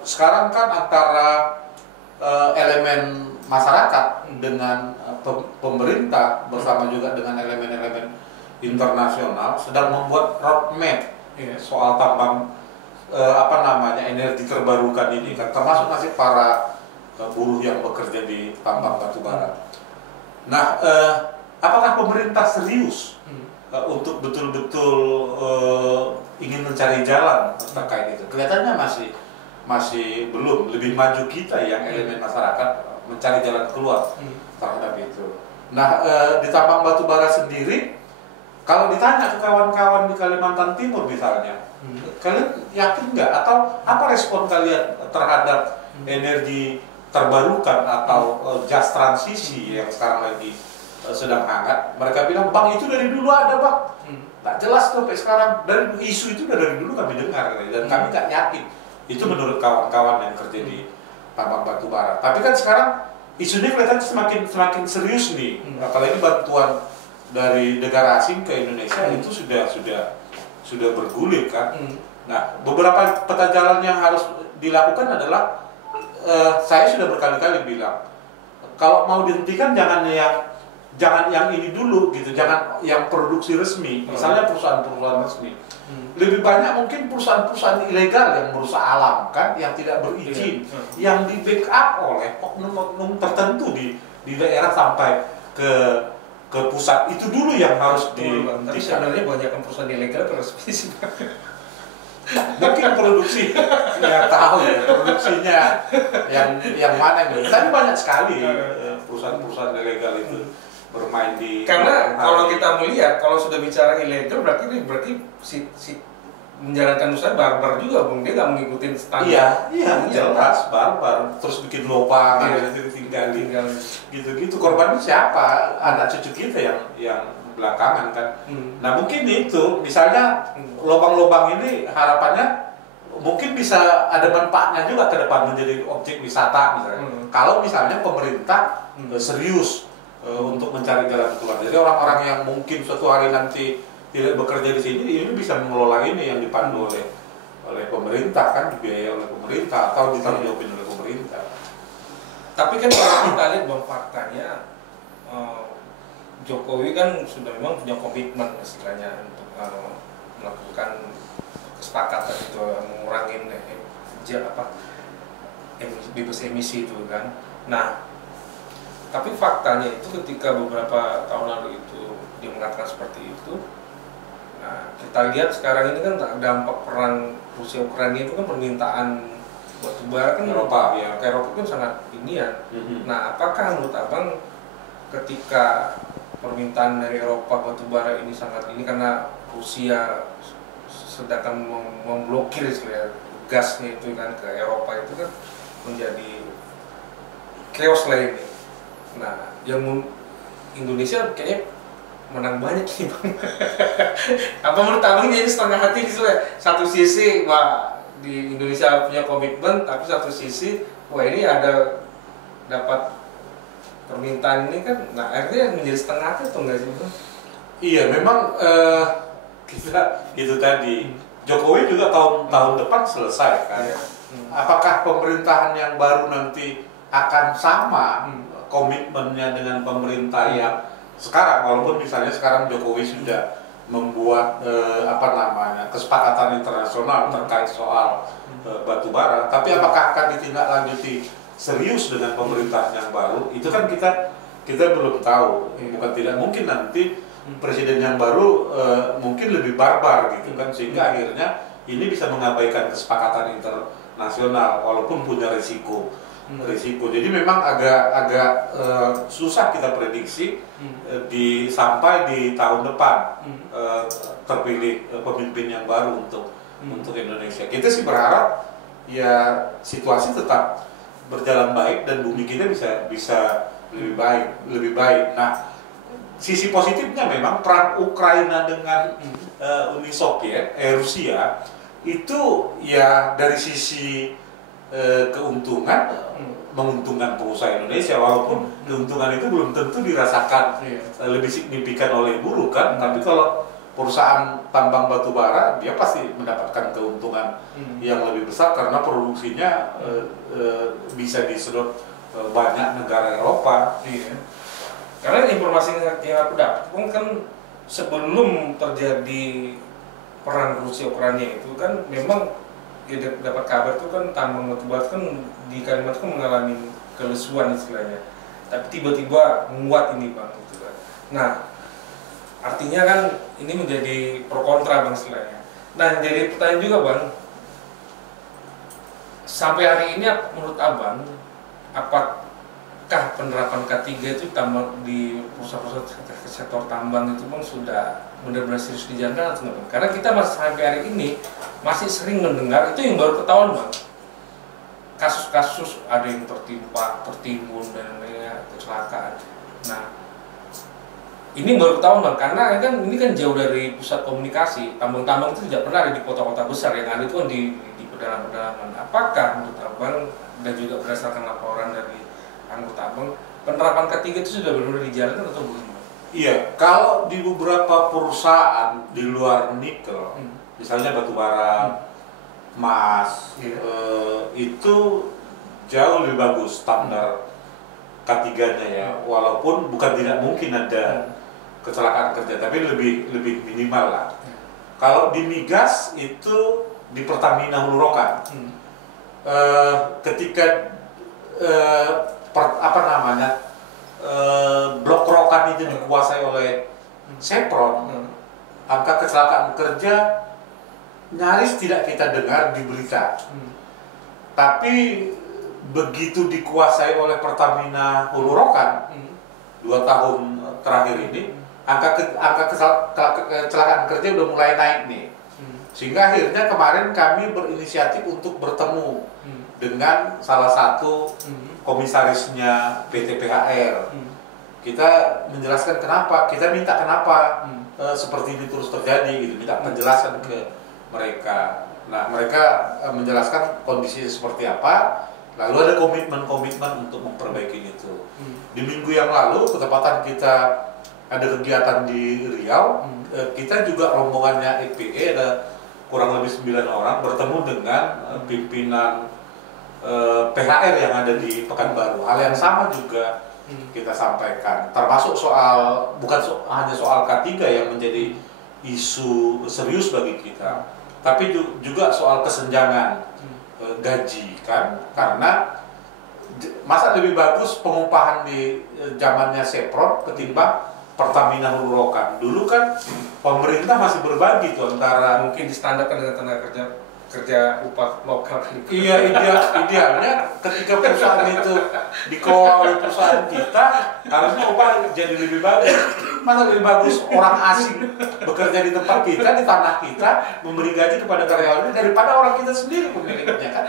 sekarang kan antara elemen masyarakat dengan pemerintah bersama juga dengan elemen-elemen internasional sedang membuat roadmap soal tambang energi terbarukan ini kan, termasuk nasib para buruh yang bekerja di tambang batubara. Nah, apakah pemerintah serius untuk betul-betul ingin mencari jalan terkait itu? Kelihatannya masih belum. Lebih maju kita yang elemen masyarakat mencari jalan keluar terhadap itu. Nah, di tambang batubara sendiri, kalau ditanya ke kawan-kawan di Kalimantan Timur misalnya, kalian yakin nggak atau apa respon kalian terhadap energi terbarukan atau just transisi yang sekarang lagi sedang hangat? Mereka bilang, bang itu dari dulu ada bang, nggak jelas tuh sampai sekarang. Dan isu itu dari dulu kami dengar dan kami nggak yakin. Itu menurut kawan-kawan yang kerja di tambang batubara. Tapi kan sekarang isunya kelihatan semakin serius nih, apalagi bantuan dari negara asing ke Indonesia itu sudah bergulir kan. Nah, beberapa peta jalan yang harus dilakukan adalah saya sudah berkali-kali bilang, kalau mau dihentikan jangan yang ini dulu gitu, jangan yang produksi resmi, misalnya perusahaan-perusahaan resmi. Lebih banyak mungkin perusahaan-perusahaan ilegal yang merusak alam kan, yang tidak berizin, yang di backup oleh oknum-oknum tertentu di daerah sampai ke ke pusat. Itu dulu yang harus tapi sebenarnya banyak perusahaan ilegal berekspresi. Mungkin produksi nggak tahu ya produksinya yang mana nih. Tapi banyak sekali perusahaan-perusahaan ilegal itu bermain di. Karena kalau kita melihat kalau sudah bicara ilegal berarti si menjalankan usaha barbar juga, Bung. Dia nggak mengikuti standar. Iya, jelas barbar. Terus bikin lubang, tinggalin gitu-gitu. Korbannya siapa? Anak cucu kita yang belakangan kan. Nah mungkin itu, misalnya lubang-lubang ini harapannya mungkin bisa ada manfaatnya juga ke depan menjadi objek wisata misalnya. Kalau misalnya pemerintah serius untuk mencari jalan keluar. Jadi orang-orang yang mungkin suatu hari nanti tidak bekerja di sini, ini bisa mengelola ini yang dipandu oleh pemerintah kan, dibiayai oleh pemerintah atau ditanggung jawabin oleh pemerintah. Tapi kan kalau kita lihat bahwa faktanya Jokowi kan sudah memang punya komitmen istilahnya untuk melakukan kesepakatan itu mengurangi bebas emisi itu kan. Nah, tapi faktanya itu ketika beberapa tahun lalu itu dia mengatakan seperti itu. Nah, kita lihat sekarang ini kan dampak perang Rusia Ukraina itu kan permintaan batu bara kan Eropa ke Eropa kan sangat inian. Nah, apakah menurut Abang ketika permintaan dari Eropa batu bara ini sangat ini karena Rusia sedangkan memblokir gasnya itu kan ke Eropa itu kan menjadi chaos lah ini. Nah, yang Indonesia kayaknya menang banyak nih, Bang. Apa menurut Abang jadi setengah hati gitu ya? Satu sisi wah di Indonesia punya komitmen, tapi satu sisi wah ini ada dapat permintaan ini kan, nah akhirnya menjadi setengah hati atau enggak sih, Bang? Iya, memang kita itu tadi Jokowi juga tahun depan selesai kan. Apakah pemerintahan yang baru nanti akan sama komitmennya dengan pemerintah yang sekarang, walaupun misalnya sekarang Jokowi sudah membuat kesepakatan internasional terkait soal batu bara, tapi apakah akan ditindaklanjuti serius dengan pemerintahan yang baru? Itu kan kita belum tahu. Bukan tidak mungkin nanti presiden yang baru mungkin lebih barbar gitu kan, sehingga akhirnya ini bisa mengabaikan kesepakatan internasional walaupun punya risiko. Jadi memang agak susah kita prediksi sampai di tahun depan terpilih pemimpin yang baru untuk Indonesia. Kita sih berharap ya situasi tetap berjalan baik dan bumi kita bisa lebih baik. Nah, sisi positifnya memang perang Ukraina dengan Uni Soviet, Rusia itu ya dari sisi keuntungan menguntungkan pengusaha Indonesia, walaupun keuntungan itu belum tentu dirasakan lebih signifikan oleh buruh kan. Tapi kalau perusahaan tambang batu bara dia pasti mendapatkan keuntungan yang lebih besar karena produksinya bisa disedot banyak negara Eropa. Karena informasi yang aku dapat kan sebelum terjadi perang Rusia Ukraina itu kan memang dapat kabar itu kan tambang batu bara kan di Kalimantan kan mengalami kelesuan istilahnya, tapi tiba-tiba menguat ini, Bang, gitu kan. Nah, artinya kan ini menjadi pro kontra, Bang, istilahnya. Nah, jadi pertanyaan juga, Bang, sampai hari ini menurut Abang apakah penerapan K3 itu di perusahaan-perusahaan sektor tambang itu, Bang, sudah benar-benar serius dijalankan atau enggak, Bang? Karena kita masih sampai hari ini masih sering mendengar itu yang baru ketahuan, Bang, kasus-kasus ada yang tertimbun dan lainnya, kecelakaan. Nah, ini baru ketahuan, Bang, karena kan ini kan jauh dari pusat komunikasi. Tambang-tambang itu tidak pernah ada di kota-kota besar, yang ada itu kan di pedalaman-pedalaman. Apakah menurut Abang dan juga berdasarkan laporan dari anggota Abang, penerapan K3 itu sudah benar-benar dijalankan atau belum? Iya, kalau di beberapa perusahaan di luar nikel, misalnya batu bara, emas, itu jauh lebih bagus standar K3-nya ya, walaupun bukan tidak mungkin ada kecelakaan kerja, tapi lebih minimal lah. Kalau di migas itu di Pertamina Hulu Rokan, ketika blok rokan itu dikuasai oleh Chevron, angka kecelakaan kerja nyaris tidak kita dengar di berita. Tapi begitu dikuasai oleh Pertamina Hulu Rokan 2 tahun terakhir ini, angka kecelakaan kerja udah mulai naik nih. Sehingga akhirnya kemarin kami berinisiatif untuk bertemu dengan salah satu komisarisnya PT PHR. Kita menjelaskan kenapa, kita minta kenapa seperti ini terus terjadi gitu, minta penjelasan ke mereka. Nah, mereka menjelaskan kondisinya seperti apa, lalu ada komitmen-komitmen untuk memperbaiki itu. Di minggu yang lalu, ketepatan kita ada kegiatan di Riau, kita juga rombongannya EPE ada kurang lebih 9 orang bertemu dengan pimpinan PHR yang ada di Pekanbaru. Hal yang sama juga kita sampaikan, termasuk soal hanya soal K3 yang menjadi isu serius bagi kita, tapi juga soal kesenjangan gaji kan, karena masa lebih bagus pengupahan di zamannya Chevron ketimbang Pertamina Hulu Rokan. Dulu kan pemerintah masih berbagi tuh antara, mungkin distandarkan dengan tenaga kerja upah lokal. Iya, idealnya ketika perusahaan itu dikelola oleh perusahaan kita, harusnya upah jadi lebih bagus. Mana lebih bagus orang asing bekerja di tempat kita, di tanah kita, memberi gaji kepada karyawannya daripada orang kita sendiri pemiliknya kan,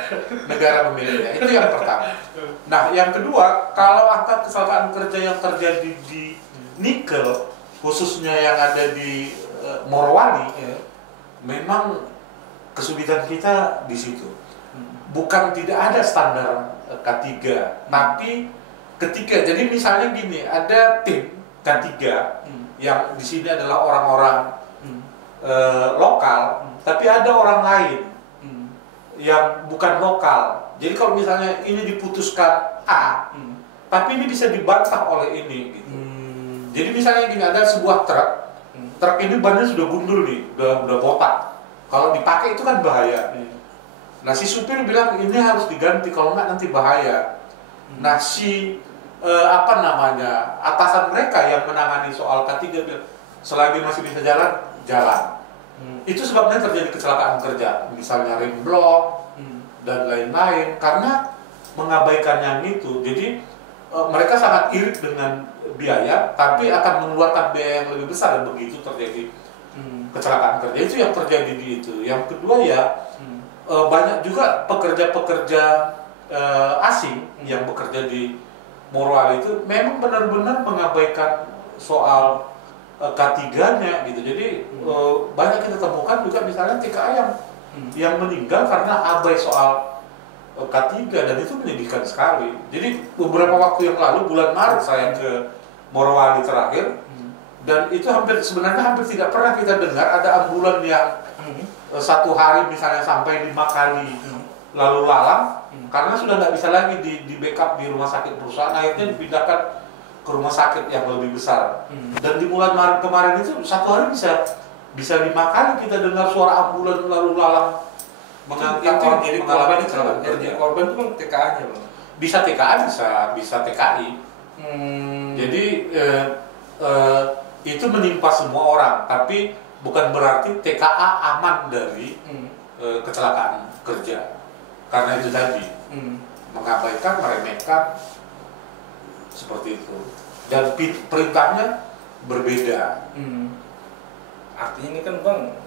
negara pemiliknya. Itu yang pertama. Nah, yang kedua, kalau angka kecelakaan kerja yang terjadi di nikel, khususnya yang ada di Morowali, memang kesulitan kita di situ. Bukan tidak ada standar K3, tapi ketika, jadi misalnya gini, ada tim K3 yang di sini adalah orang-orang lokal, tapi ada orang lain yang bukan lokal. Jadi kalau misalnya ini diputuskan A, tapi ini bisa dibantah oleh ini gitu. Jadi misalnya gini, ada sebuah truk ini bannya sudah gundul nih, udah botak. Kalau dipakai itu kan bahaya. Nah, si supir bilang ini harus diganti, kalau nggak nanti bahaya. Nah, si atasan mereka yang menangani soal K3 bilang selagi masih bisa jalan. Itu sebabnya terjadi kecelakaan kerja, misalnya rem blok dan lain-lain, karena mengabaikan yang itu. Jadi mereka sangat irit dengan biaya, tapi akan mengeluarkan biaya yang lebih besar, dan begitu terjadi kecelakaan kerja. Itu yang terjadi di itu. Yang kedua ya, banyak juga pekerja-pekerja asing yang bekerja di Morowali itu memang benar-benar mengabaikan soal K3-nya gitu. Jadi banyak kita temukan juga misalnya TKA yang meninggal karena abai soal K3, dan itu menyedihkan sekali. Jadi beberapa waktu yang lalu, bulan Maret saya ke Morowali terakhir, dan itu sebenarnya hampir tidak pernah kita dengar ada ambulan yang satu hari misalnya sampai 5 kali lalu lalang, karena sudah nggak bisa lagi di backup di rumah sakit perusahaan, akhirnya dipindahkan ke rumah sakit yang lebih besar. Dan di bulan Maret kemarin itu satu hari bisa 5 kali kita dengar suara ambulan lalu lalang mengangkat orang jadi mengalami kecelakaan kerja. Jadi korban itu kan TKA-nya, Bang. Bisa TKA, bisa TKI. Jadi itu menimpa semua orang, tapi bukan berarti TKA aman dari kecelakaan kerja. Karena itu tadi mengabaikan, meremehkan, seperti itu. Dan perintahnya berbeda. Artinya ini kan, Bang,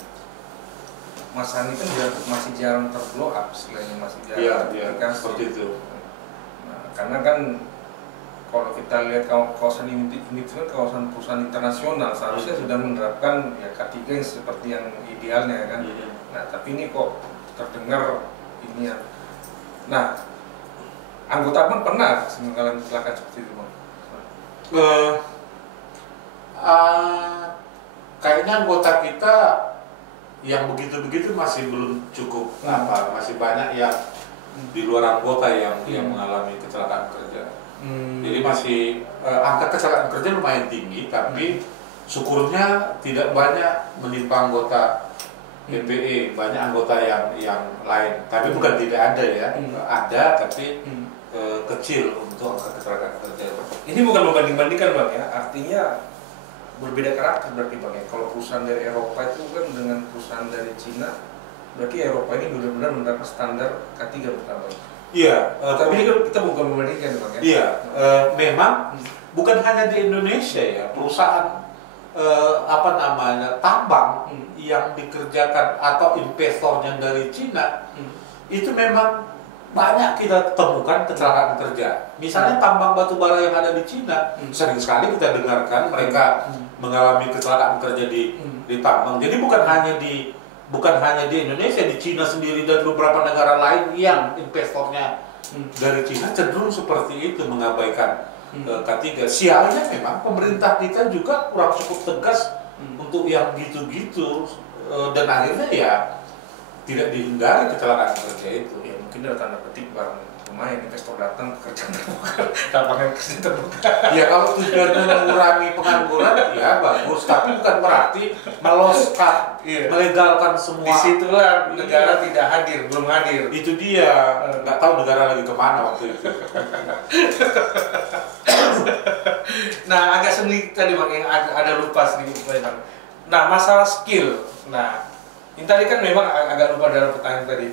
Mas Hani kan masih jarang terblow up, istilahnya masih jarang. Iya, seperti itu. Nah, karena kan kalau kita lihat kawasan ini kan kawasan perusahaan internasional, seharusnya sudah menerapkan ya K3 yang seperti yang idealnya kan. Nah, tapi ini kok terdengar ini ya. Nah, anggota pun pernah mengalami kecelakaan seperti itu, Bang? Kayaknya anggota kita yang begitu-begitu masih belum cukup, masih banyak yang di luar anggota yang mengalami kecelakaan kerja. Jadi masih angka kecelakaan kerja lumayan tinggi, tapi syukurnya tidak banyak menimpa anggota EPE, banyak anggota yang lain. Tapi bukan tidak ada ya, ada tapi kecil untuk angka kecelakaan kerja. Ini bukan membanding-bandingkan Bang ya, artinya berbeda karakter berarti Bang ya. Kalau perusahaan dari Eropa itu kan dengan perusahaan dari Cina, berarti Eropa ini benar-benar menerapkan standar K3 pertama. Iya, tapi ini kan kita bukan membandingkan Bang ya. Iya, memang bukan hanya di Indonesia ya, perusahaan tambang yang dikerjakan atau investornya dari Cina itu memang banyak kita temukan kecelakaan kerja. Misalnya tambang batu bara yang ada di Cina, sering sekali kita dengarkan mereka mengalami kecelakaan kerja di tambang. Jadi bukan hanya di Indonesia, di Cina sendiri dan beberapa negara lain yang investornya dari Cina cenderung seperti itu, mengabaikan K3. Sialnya memang pemerintah kita juga kurang cukup tegas untuk yang gitu-gitu, dan akhirnya ya tidak dihindari kecelakaan kerja itu. Ya, mungkin ada tanda petik Bang, lumayan investor datang kerja terbuka, lapangan kerja terbuka. Ya kalau tujuannya mengurangi pengangguran ya bagus, tapi bukan berarti meloskan, melegalkan semua. Disitulah negara tidak hadir, belum hadir. Itu dia, nggak tahu negara lagi kemana waktu itu. Nah, agak sedikit tadi Bang yang ada lupa sedikit Bang. Nah, masalah skill. Nah, ini tadi kan memang agak lupa dalam pertanyaan tadi.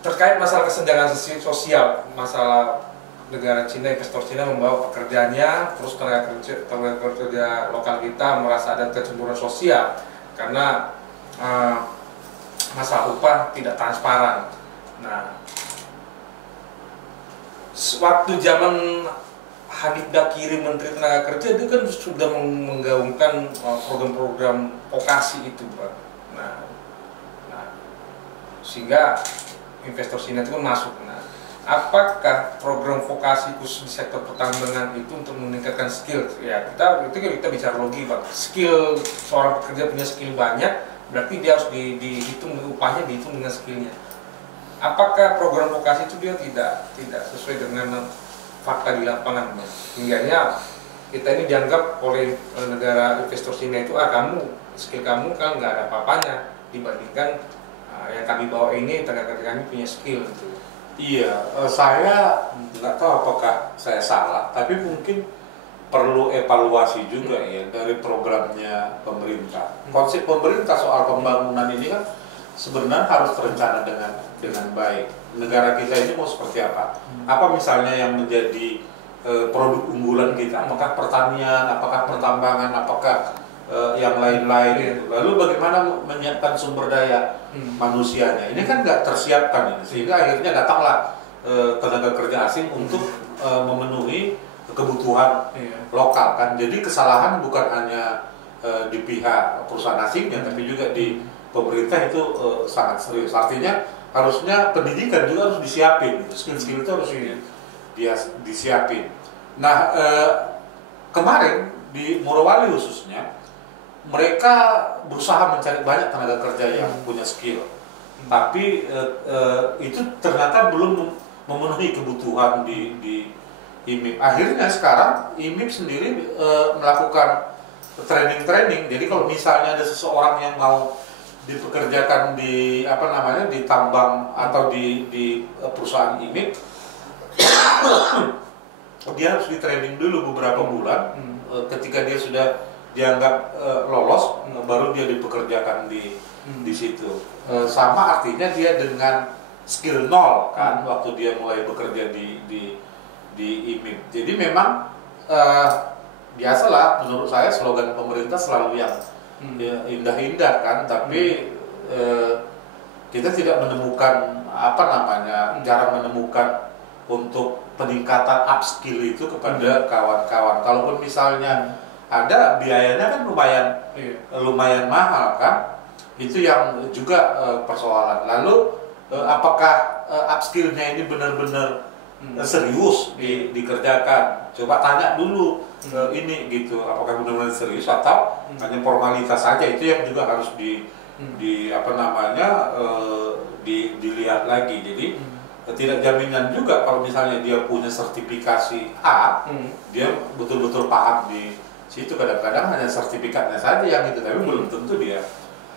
Terkait masalah kesenjangan sosial, masalah negara Cina, investor Cina membawa pekerjaannya, terus tenaga kerja lokal kita merasa ada kecemburuan sosial karena masalah upah tidak transparan. Nah, waktu zaman Hanif Dakiri Menteri Tenaga Kerja itu kan sudah menggaungkan program-program vokasi itu, Pak. Nah, sehingga investor Cina itu kan masuk. Nah, apakah program vokasi khusus di sektor pertambangan itu untuk meningkatkan skill? Ya, kita bicara logi, Pak. Skill seorang pekerja punya skill banyak, berarti dia harus dihitung upahnya dihitung dengan skillnya. Apakah program vokasi itu dia tidak sesuai dengan fakta di lapangan, hingganya kita ini dianggap oleh negara investor Cina itu skill kamu kan nggak ada apa-apanya dibandingkan yang kami bawa ini tenaga kerja kami punya skill gitu. Iya, saya nggak tahu apakah saya salah, tapi mungkin perlu evaluasi juga ya dari programnya pemerintah. Konsep pemerintah soal pembangunan ini kan sebenarnya harus terencana dengan baik. Negara kita ini mau seperti apa? Apa misalnya yang menjadi produk unggulan kita? Apakah pertanian, apakah pertambangan, apakah yang lain-lain? Lalu bagaimana menyiapkan sumber daya manusianya? Ini kan nggak tersiapkan ini, sehingga akhirnya datanglah tenaga kerja asing untuk memenuhi kebutuhan lokal kan. Jadi kesalahan bukan hanya di pihak perusahaan asingnya, tapi juga di pemerintah itu sangat serius. Artinya harusnya pendidikan juga harus disiapin, skill-skill itu harus disiapin. Nah, kemarin di Morowali khususnya, mereka berusaha mencari banyak tenaga kerja yang punya skill, tapi itu ternyata belum memenuhi kebutuhan di IMIP. Akhirnya sekarang IMIP sendiri melakukan training. Jadi kalau misalnya ada seseorang yang mau dipekerjakan di di tambang atau di perusahaan IMIP, dia harus di training dulu beberapa bulan. Ketika dia sudah dianggap lolos, baru dia dipekerjakan di situ. Sama artinya dia dengan skill nol kan waktu dia mulai bekerja di IMIP. Jadi memang biasalah menurut saya slogan pemerintah selalu yang indah-indah kan, tapi kita tidak menemukan jarang menemukan untuk peningkatan upskill itu kepada kawan-kawan. Kalaupun misalnya ada, biayanya kan lumayan mahal kan, itu yang juga persoalan. Lalu apakah upskillnya ini benar-benar serius dikerjakan? Coba tanya dulu ini gitu, apakah benar-benar serius atau hanya formalitas saja? Itu yang juga harus dilihat lagi. Jadi tidak jaminan juga kalau misalnya dia punya sertifikasi A, dia betul-betul paham di situ. Kadang-kadang hanya sertifikatnya saja yang itu, tapi belum tentu dia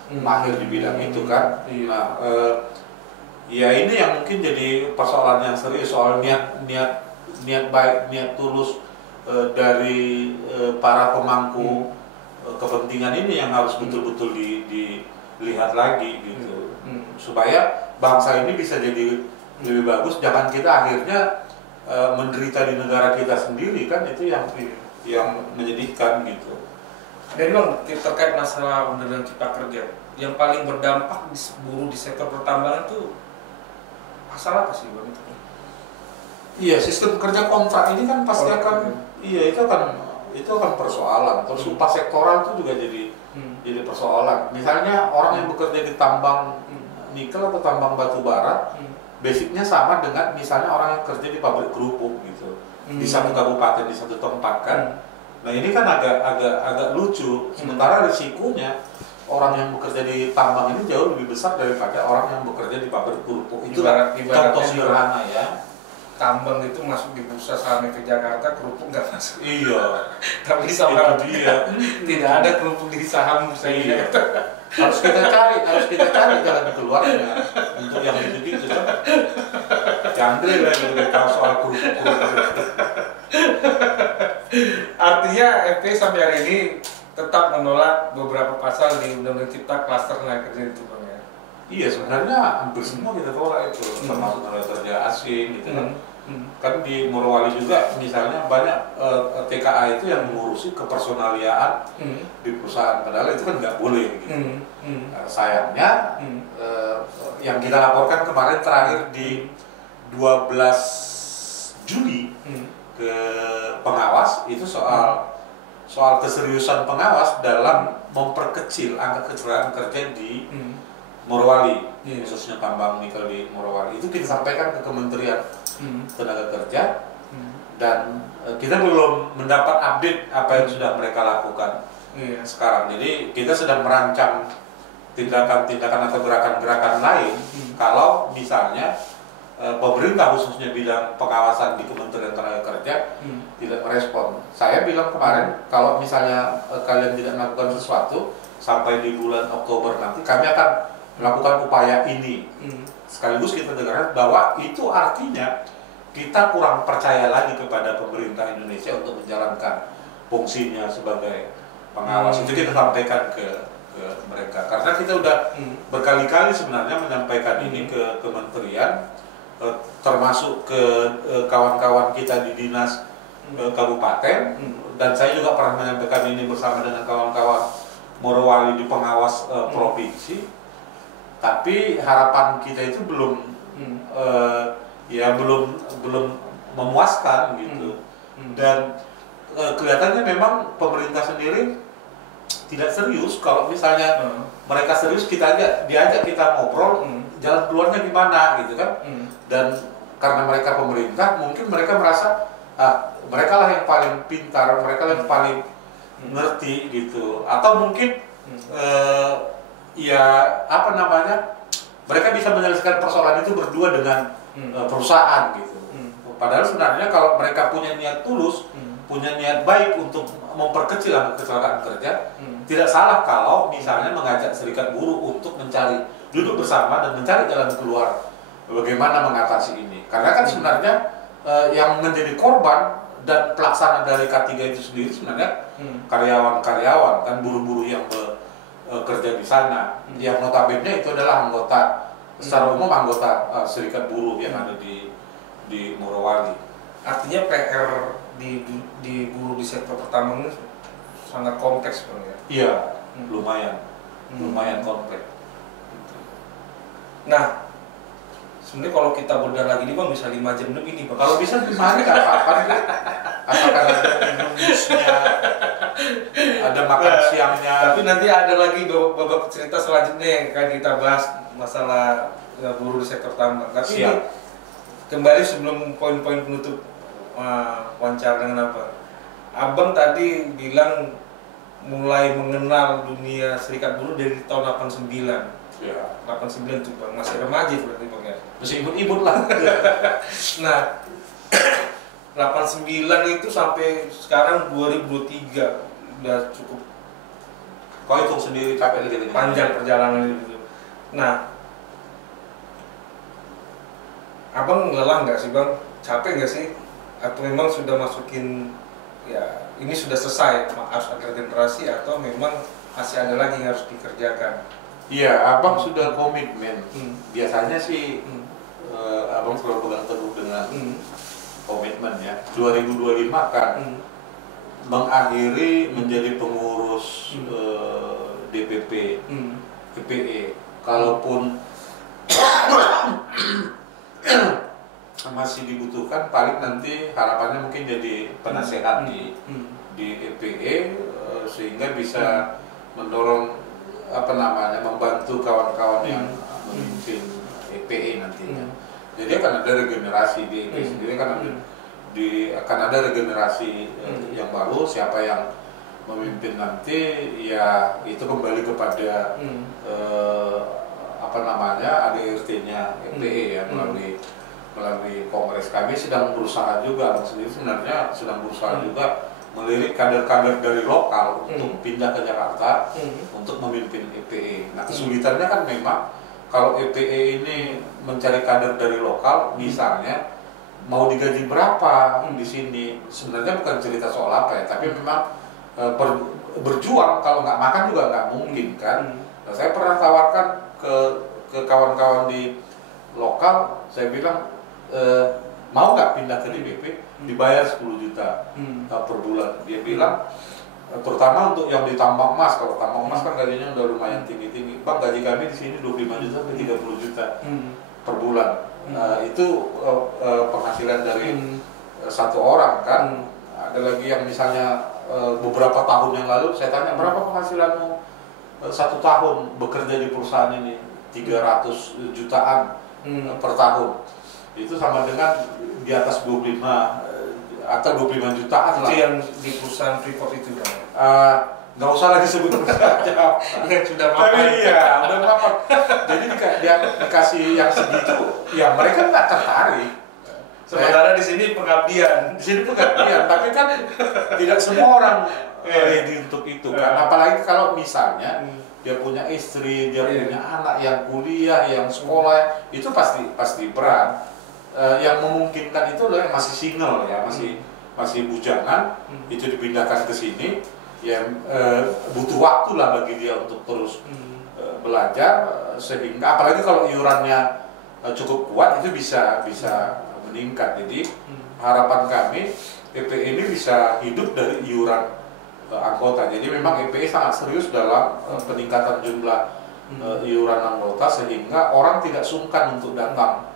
mahir di bidang itu kan. Nah, ya ini yang mungkin jadi persoalan yang serius soal niat niat baik, niat tulus dari para pemangku kepentingan ini yang harus betul-betul dilihat lagi gitu, supaya bangsa ini bisa jadi lebih bagus. Jangan kita akhirnya menderita di negara kita sendiri, kan itu yang menyedihkan gitu. Jadi Bang, terkait masalah Undang-Undang Cipta Kerja, yang paling berdampak di buruh di sektor pertambangan itu pasal apa sih Bang? Iya, sistem kerja kontrak ini kan pasti itu akan persoalan. Terus upah sektoral itu juga jadi persoalan. Misalnya orang yang bekerja di tambang nikel atau tambang batu bara, basicnya sama dengan misalnya orang yang kerja di pabrik kerupuk gitu, di satu kabupaten, di satu tempat kan. Nah ini kan agak lucu. Sementara risikonya orang yang bekerja di tambang ini jauh lebih besar daripada orang yang bekerja di pabrik kerupuk. Itu contoh sederhana ya. Tambang itu masuk di bursa saham ke Jakarta, kerupuk nggak masuk. Iya. Tapi sama dia tidak ada kerupuk di saham bursa iya. harus kita cari jalan keluarnya untuk yang gitu kan. Jandre lah yang tahu soal kerupuk. Artinya FP sampai hari ini tetap menolak beberapa pasal di Undang-Undang Cipta Klaster Tenaga Kerja itu Bang ya? Iya, sebenarnya hampir semua kita tolak itu, termasuk tenaga kerja asing gitu kan. Kan di Morowali juga misalnya banyak TKA itu yang mengurusi kepersonaliaan di perusahaan, padahal itu kan nggak boleh gitu. Sayangnya yang kita laporkan kemarin terakhir di 12 Juli ke pengawas itu soal keseriusan pengawas dalam memperkecil angka kecelakaan kerja di Morowali, khususnya tambang nikel di Morowali. Itu kita sampaikan ke Kementerian Tenaga Kerja dan kita belum mendapat update apa yang sudah mereka lakukan sekarang. Jadi kita sedang merancang tindakan-tindakan atau gerakan-gerakan lain kalau misalnya pemerintah khususnya bidang pengawasan di Kementerian Tenaga Kerja tidak merespon. Saya bilang kemarin kalau misalnya kalian tidak melakukan sesuatu sampai di bulan Oktober nanti, kami akan melakukan upaya ini. Sekaligus kita dengar bahwa itu artinya kita kurang percaya lagi kepada pemerintah Indonesia untuk menjalankan fungsinya sebagai pengawas. Itu kita sampaikan ke mereka, karena kita udah berkali-kali sebenarnya menyampaikan ini ke kementerian, termasuk ke kawan-kawan kita di dinas kabupaten, dan saya juga pernah menyampaikan ini bersama dengan kawan-kawan Morowali di pengawas provinsi. Tapi harapan kita itu belum belum memuaskan gitu. Dan kelihatannya memang pemerintah sendiri tidak serius. Kalau misalnya mereka serius, diajak kita ngobrol, jalan keluarnya gimana gitu kan. Dan karena mereka pemerintah, mungkin mereka merasa mereka lah yang paling pintar, mereka lah yang paling ngerti gitu. Atau mungkin mereka bisa menyelesaikan persoalan itu berdua dengan perusahaan gitu. Padahal sebenarnya kalau mereka punya niat tulus, punya niat baik untuk memperkecil angka kecelakaan kerja, tidak salah kalau misalnya mengajak serikat buruh untuk duduk bersama dan mencari jalan keluar bagaimana mengatasi ini. Karena kan sebenarnya yang menjadi korban dan pelaksana dari K3 itu sendiri sebenarnya karyawan-karyawan, kan buruh-buruh yang kerja di sana, yang notabene itu adalah secara umum anggota serikat buruh yang ada di Morowali. Artinya PR di buruh di sektor pertambangan sangat kompleks Bang ya? Iya, lumayan kompleks. Nah, sebenarnya kalau kita bedah lagi nih Bang, bisa 5 jam lebih nih Bang. Kalau bisa 5 hari nggak apa-apa nih. Asalkan ada minum jusnya, ada makan siangnya. Tapi nanti ada lagi beberapa cerita selanjutnya yang akan kita bahas masalah buruh di sektor tambang. Tapi ini, kembali sebelum poin-poin penutup wawancara dengan Abang tadi bilang mulai mengenal dunia serikat buruh dari tahun 89. Ya. 89 tuh Bang, masih remaja berarti Bang ya? Masih imut-imut lah. Nah, 89 itu sampai sekarang 2023 udah cukup. Kau hitung sendiri capek lagi panjang perjalanan itu. Nah, Abang lelah nggak sih Bang? Capek nggak sih? atau memang sudah masukin ya ini sudah selesai harus ada regenerasi atau memang masih ada lagi yang harus dikerjakan? Iya, abang sudah komitmen. Biasanya sih abang selalu pegang teguh dengan komitmen ya. 2025 kan mengakhiri menjadi pengurus DPP EPE. Kalaupun masih dibutuhkan, paling nanti harapannya mungkin jadi penasehat di EPE sehingga bisa mendorong membantu kawan-kawan yang memimpin EPE nantinya. Jadi akan ada regenerasi di EPE sendiri, akan ada regenerasi yang baru. Siapa yang memimpin nanti ya itu kembali kepada ADRT-nya EPE ya, melalui kongres. Kami sedang berusaha juga, abang sendiri sebenarnya sedang berusaha juga melirik kader-kader dari lokal untuk pindah ke Jakarta untuk memimpin EPE. Nah, kesulitannya kan memang kalau EPE ini mencari kader dari lokal, misalnya mau digaji berapa di sini, sebenarnya bukan cerita soal apa ya, tapi memang berjuang, kalau nggak makan juga nggak mungkin kan. Nah, saya pernah tawarkan ke kawan-kawan di lokal, saya bilang mau nggak pindah ke DPP, dibayar 10 juta per bulan. Dia bilang terutama untuk yang di tambang emas, kalau tambang emas kan gajinya udah lumayan tinggi-tinggi. Bang, gaji kami di sini 25 juta sampai 30 juta per bulan. Itu penghasilan dari satu orang kan. Ada lagi yang misalnya beberapa tahun yang lalu saya tanya, berapa penghasilanmu 1 tahun bekerja di perusahaan ini? 300 jutaan per tahun. Itu sama dengan di atas 25 atau 25 jutaan lah. Itu yang di perusahaan Freeport itu kan? Nggak usah lagi sebut perusahaan yang sudah mapan. Iya, udah mapan. Jadi dia dikasih yang segitu, ya mereka nggak tertarik. Sementara di sini pengabdian. Di sini pengabdian, tapi kan tidak semua orang ready untuk itu kan. Apalagi kalau misalnya dia punya istri, dia punya anak yang kuliah, yang sekolah, itu pasti berat. Yang memungkinkan itu adalah yang masih single ya, masih bujangan, itu dipindahkan ke sini, yang butuh waktu lah bagi dia untuk terus belajar, sehingga apalagi kalau iurannya cukup kuat itu bisa meningkat. Jadi harapan kami EPE ini bisa hidup dari iuran anggota. Jadi memang EPE sangat serius dalam peningkatan jumlah iuran anggota, sehingga orang tidak sungkan untuk datang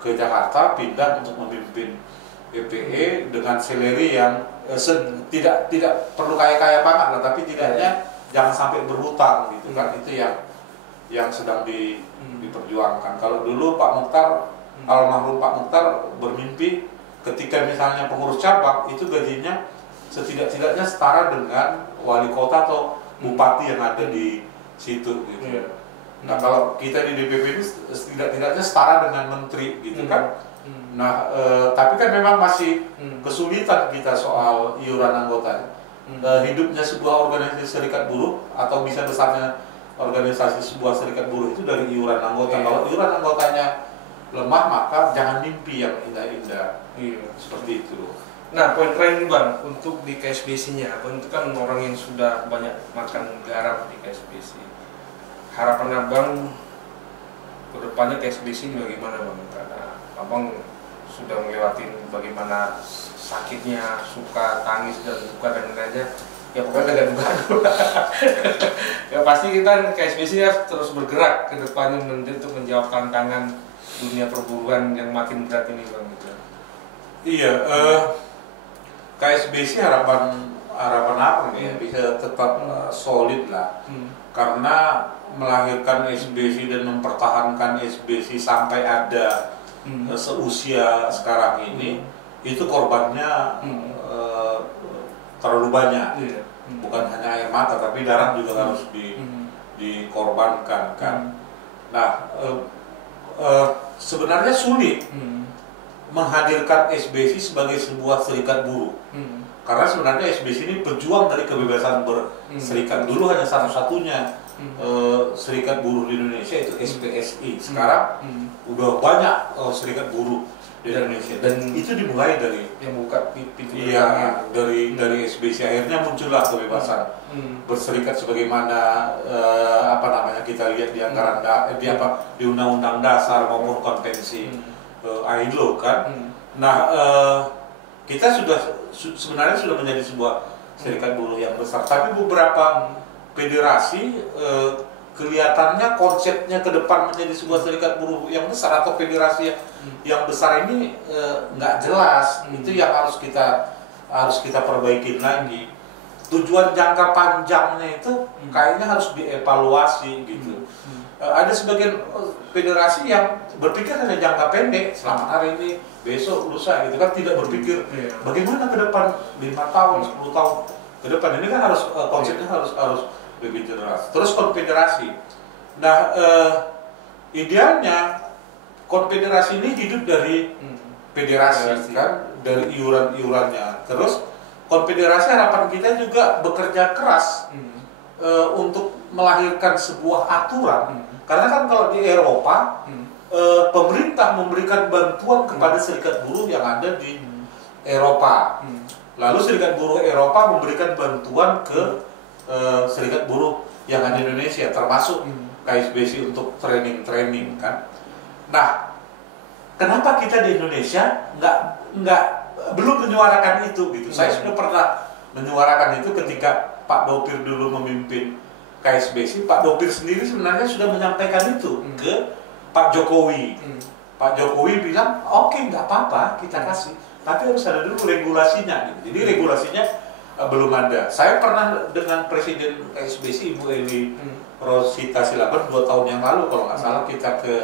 ke Jakarta pindah untuk memimpin EPE dengan salary yang tidak perlu kaya-kaya banget lah, tapi tidaknya jangan sampai berhutang gitu kan. Itu yang sedang diperjuangkan. Kalau dulu Pak Mukhtar, almarhum Pak Mukhtar bermimpi ketika misalnya pengurus cabang itu gajinya setidak-tidaknya setara dengan wali kota atau bupati yang ada di situ gitu. Nah, kalau kita di DPP ini setidak-tidaknya setara dengan menteri gitu kan. Nah, tapi kan memang masih kesulitan kita soal iuran anggota. Hidupnya sebuah organisasi serikat buruh atau bisa besarnya organisasi sebuah serikat buruh itu dari iuran anggota. Kalau iuran anggotanya lemah, maka jangan mimpi yang indah-indah. Seperti itu. Nah, poin terakhir Bang, untuk di KSBC-nya, Abang itu kan orang yang sudah banyak makan garam di KSBC. Harapan Abang ke depannya KSBC ini bagaimana Bang? Karena Abang sudah melewati bagaimana sakitnya, suka, tangis, dan duka dan lainnya. Ya pokoknya dengan baru. Ya pasti kita KSBC harus terus bergerak ke depannya untuk menjawab tantangan dunia perburuan yang makin berat ini Bang. Gitu. Iya, KSBC harapan apa nih ya, bisa tetap solid lah. Karena melahirkan SBC dan mempertahankan SBC sampai ada seusia sekarang ini, itu korbannya terlalu banyak. Bukan hanya air mata, tapi darah juga harus dikorbankan kan. Nah, sebenarnya sulit menghadirkan SBC sebagai sebuah serikat buruh. Karena sebenarnya SBC ini pejuang dari kebebasan berserikat. Dulu hanya satu-satunya serikat buruh di Indonesia itu SPSI. Sekarang udah banyak serikat buruh di Indonesia. Dan itu dimulai dari yang buka pintu. Iya, dari SBC akhirnya muncullah kebebasan berserikat sebagaimana apa namanya kita lihat di anggaran di Undang-Undang Dasar maupun konvensi ILO kan. Nah, kita sebenarnya sudah menjadi sebuah serikat buruh yang besar, tapi beberapa federasi kelihatannya konsepnya ke depan menjadi sebuah serikat buruh yang besar atau federasi yang besar ini nggak jelas. Itu yang harus kita perbaikin lagi. Tujuan jangka panjangnya itu kayaknya harus dievaluasi gitu. Ada sebagian federasi yang berpikir hanya jangka pendek, selamat hari ini, besok, lusa gitu kan, tidak berpikir bagaimana ke depan 5 tahun, 10 tahun ke depan. Ini kan harus konsepnya harus lebih jelas. Terus konfederasi. Nah, idealnya konfederasi ini hidup dari federasi kan, dari iuran-iurannya. Terus konfederasi harapan kita juga bekerja keras untuk melahirkan sebuah aturan. Karena kan kalau di Eropa pemerintah memberikan bantuan kepada serikat buruh yang ada di Eropa. Lalu serikat buruh Eropa memberikan bantuan ke serikat buruh yang ada di Indonesia, termasuk KSBC untuk training kan. Nah, kenapa kita di Indonesia belum menyuarakan itu gitu? Saya sudah pernah menyuarakan itu ketika Pak Dopir dulu memimpin KSBC. Pak Dopir sendiri sebenarnya sudah menyampaikan itu ke Pak Jokowi. Pak Jokowi bilang, oke, nggak apa-apa, kita kasih, tapi harus ada dulu regulasinya gitu. Jadi regulasinya belum ada. Saya pernah dengan Presiden KSBC Ibu Eli Rosita Silaban 2 tahun yang lalu kalau nggak salah, kita ke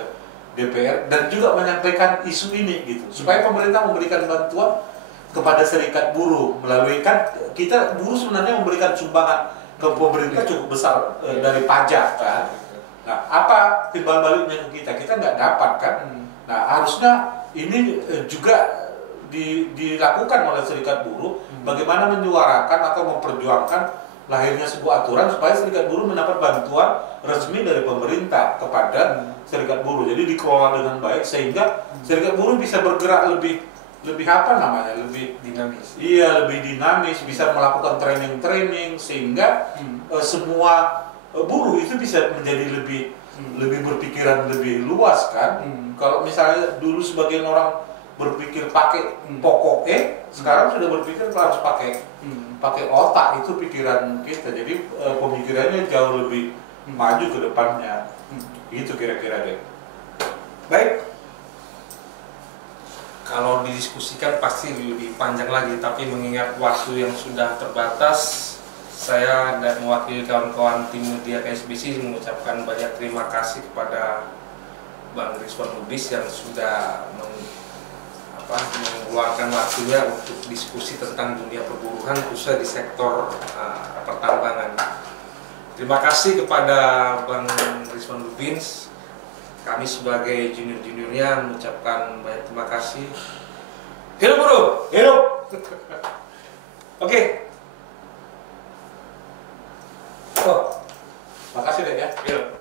DPR dan juga menyampaikan isu ini gitu, supaya pemerintah memberikan bantuan kepada serikat buruh melalui, kan kita buruh sebenarnya memberikan sumbangan ke pemerintah cukup besar dari pajak kan. Nah, apa timbal baliknya ke kita nggak dapat kan. Nah, harusnya ini juga dilakukan oleh serikat buruh, bagaimana menyuarakan atau memperjuangkan lahirnya sebuah aturan supaya serikat buruh mendapat bantuan resmi dari pemerintah kepada serikat buruh. Jadi dikelola dengan baik sehingga serikat buruh bisa bergerak lebih apa namanya, lebih dinamis. Iya, lebih dinamis, bisa melakukan training sehingga semua buruh itu bisa menjadi lebih berpikiran lebih luas kan. Kalau misalnya dulu sebagian orang berpikir pakai pokok sekarang sudah berpikir harus pakai otak, itu pikiran kita. Jadi pemikirannya jauh lebih maju ke depannya. Gitu kira-kira deh. Baik. Kalau didiskusikan pasti lebih panjang lagi, tapi mengingat waktu yang sudah terbatas, saya dan mewakili kawan-kawan tim media KSBC mengucapkan banyak terima kasih kepada Bang Rizwan Lubis yang sudah mengeluarkan waktunya untuk diskusi tentang dunia perburuhan khususnya di sektor pertambangan. Terima kasih kepada Bang Rizwan Lubis. Kami sebagai junior-juniornya mengucapkan banyak terima kasih. Hidup buruh! Hidup! Oke. Makasih deh ya. Hidup.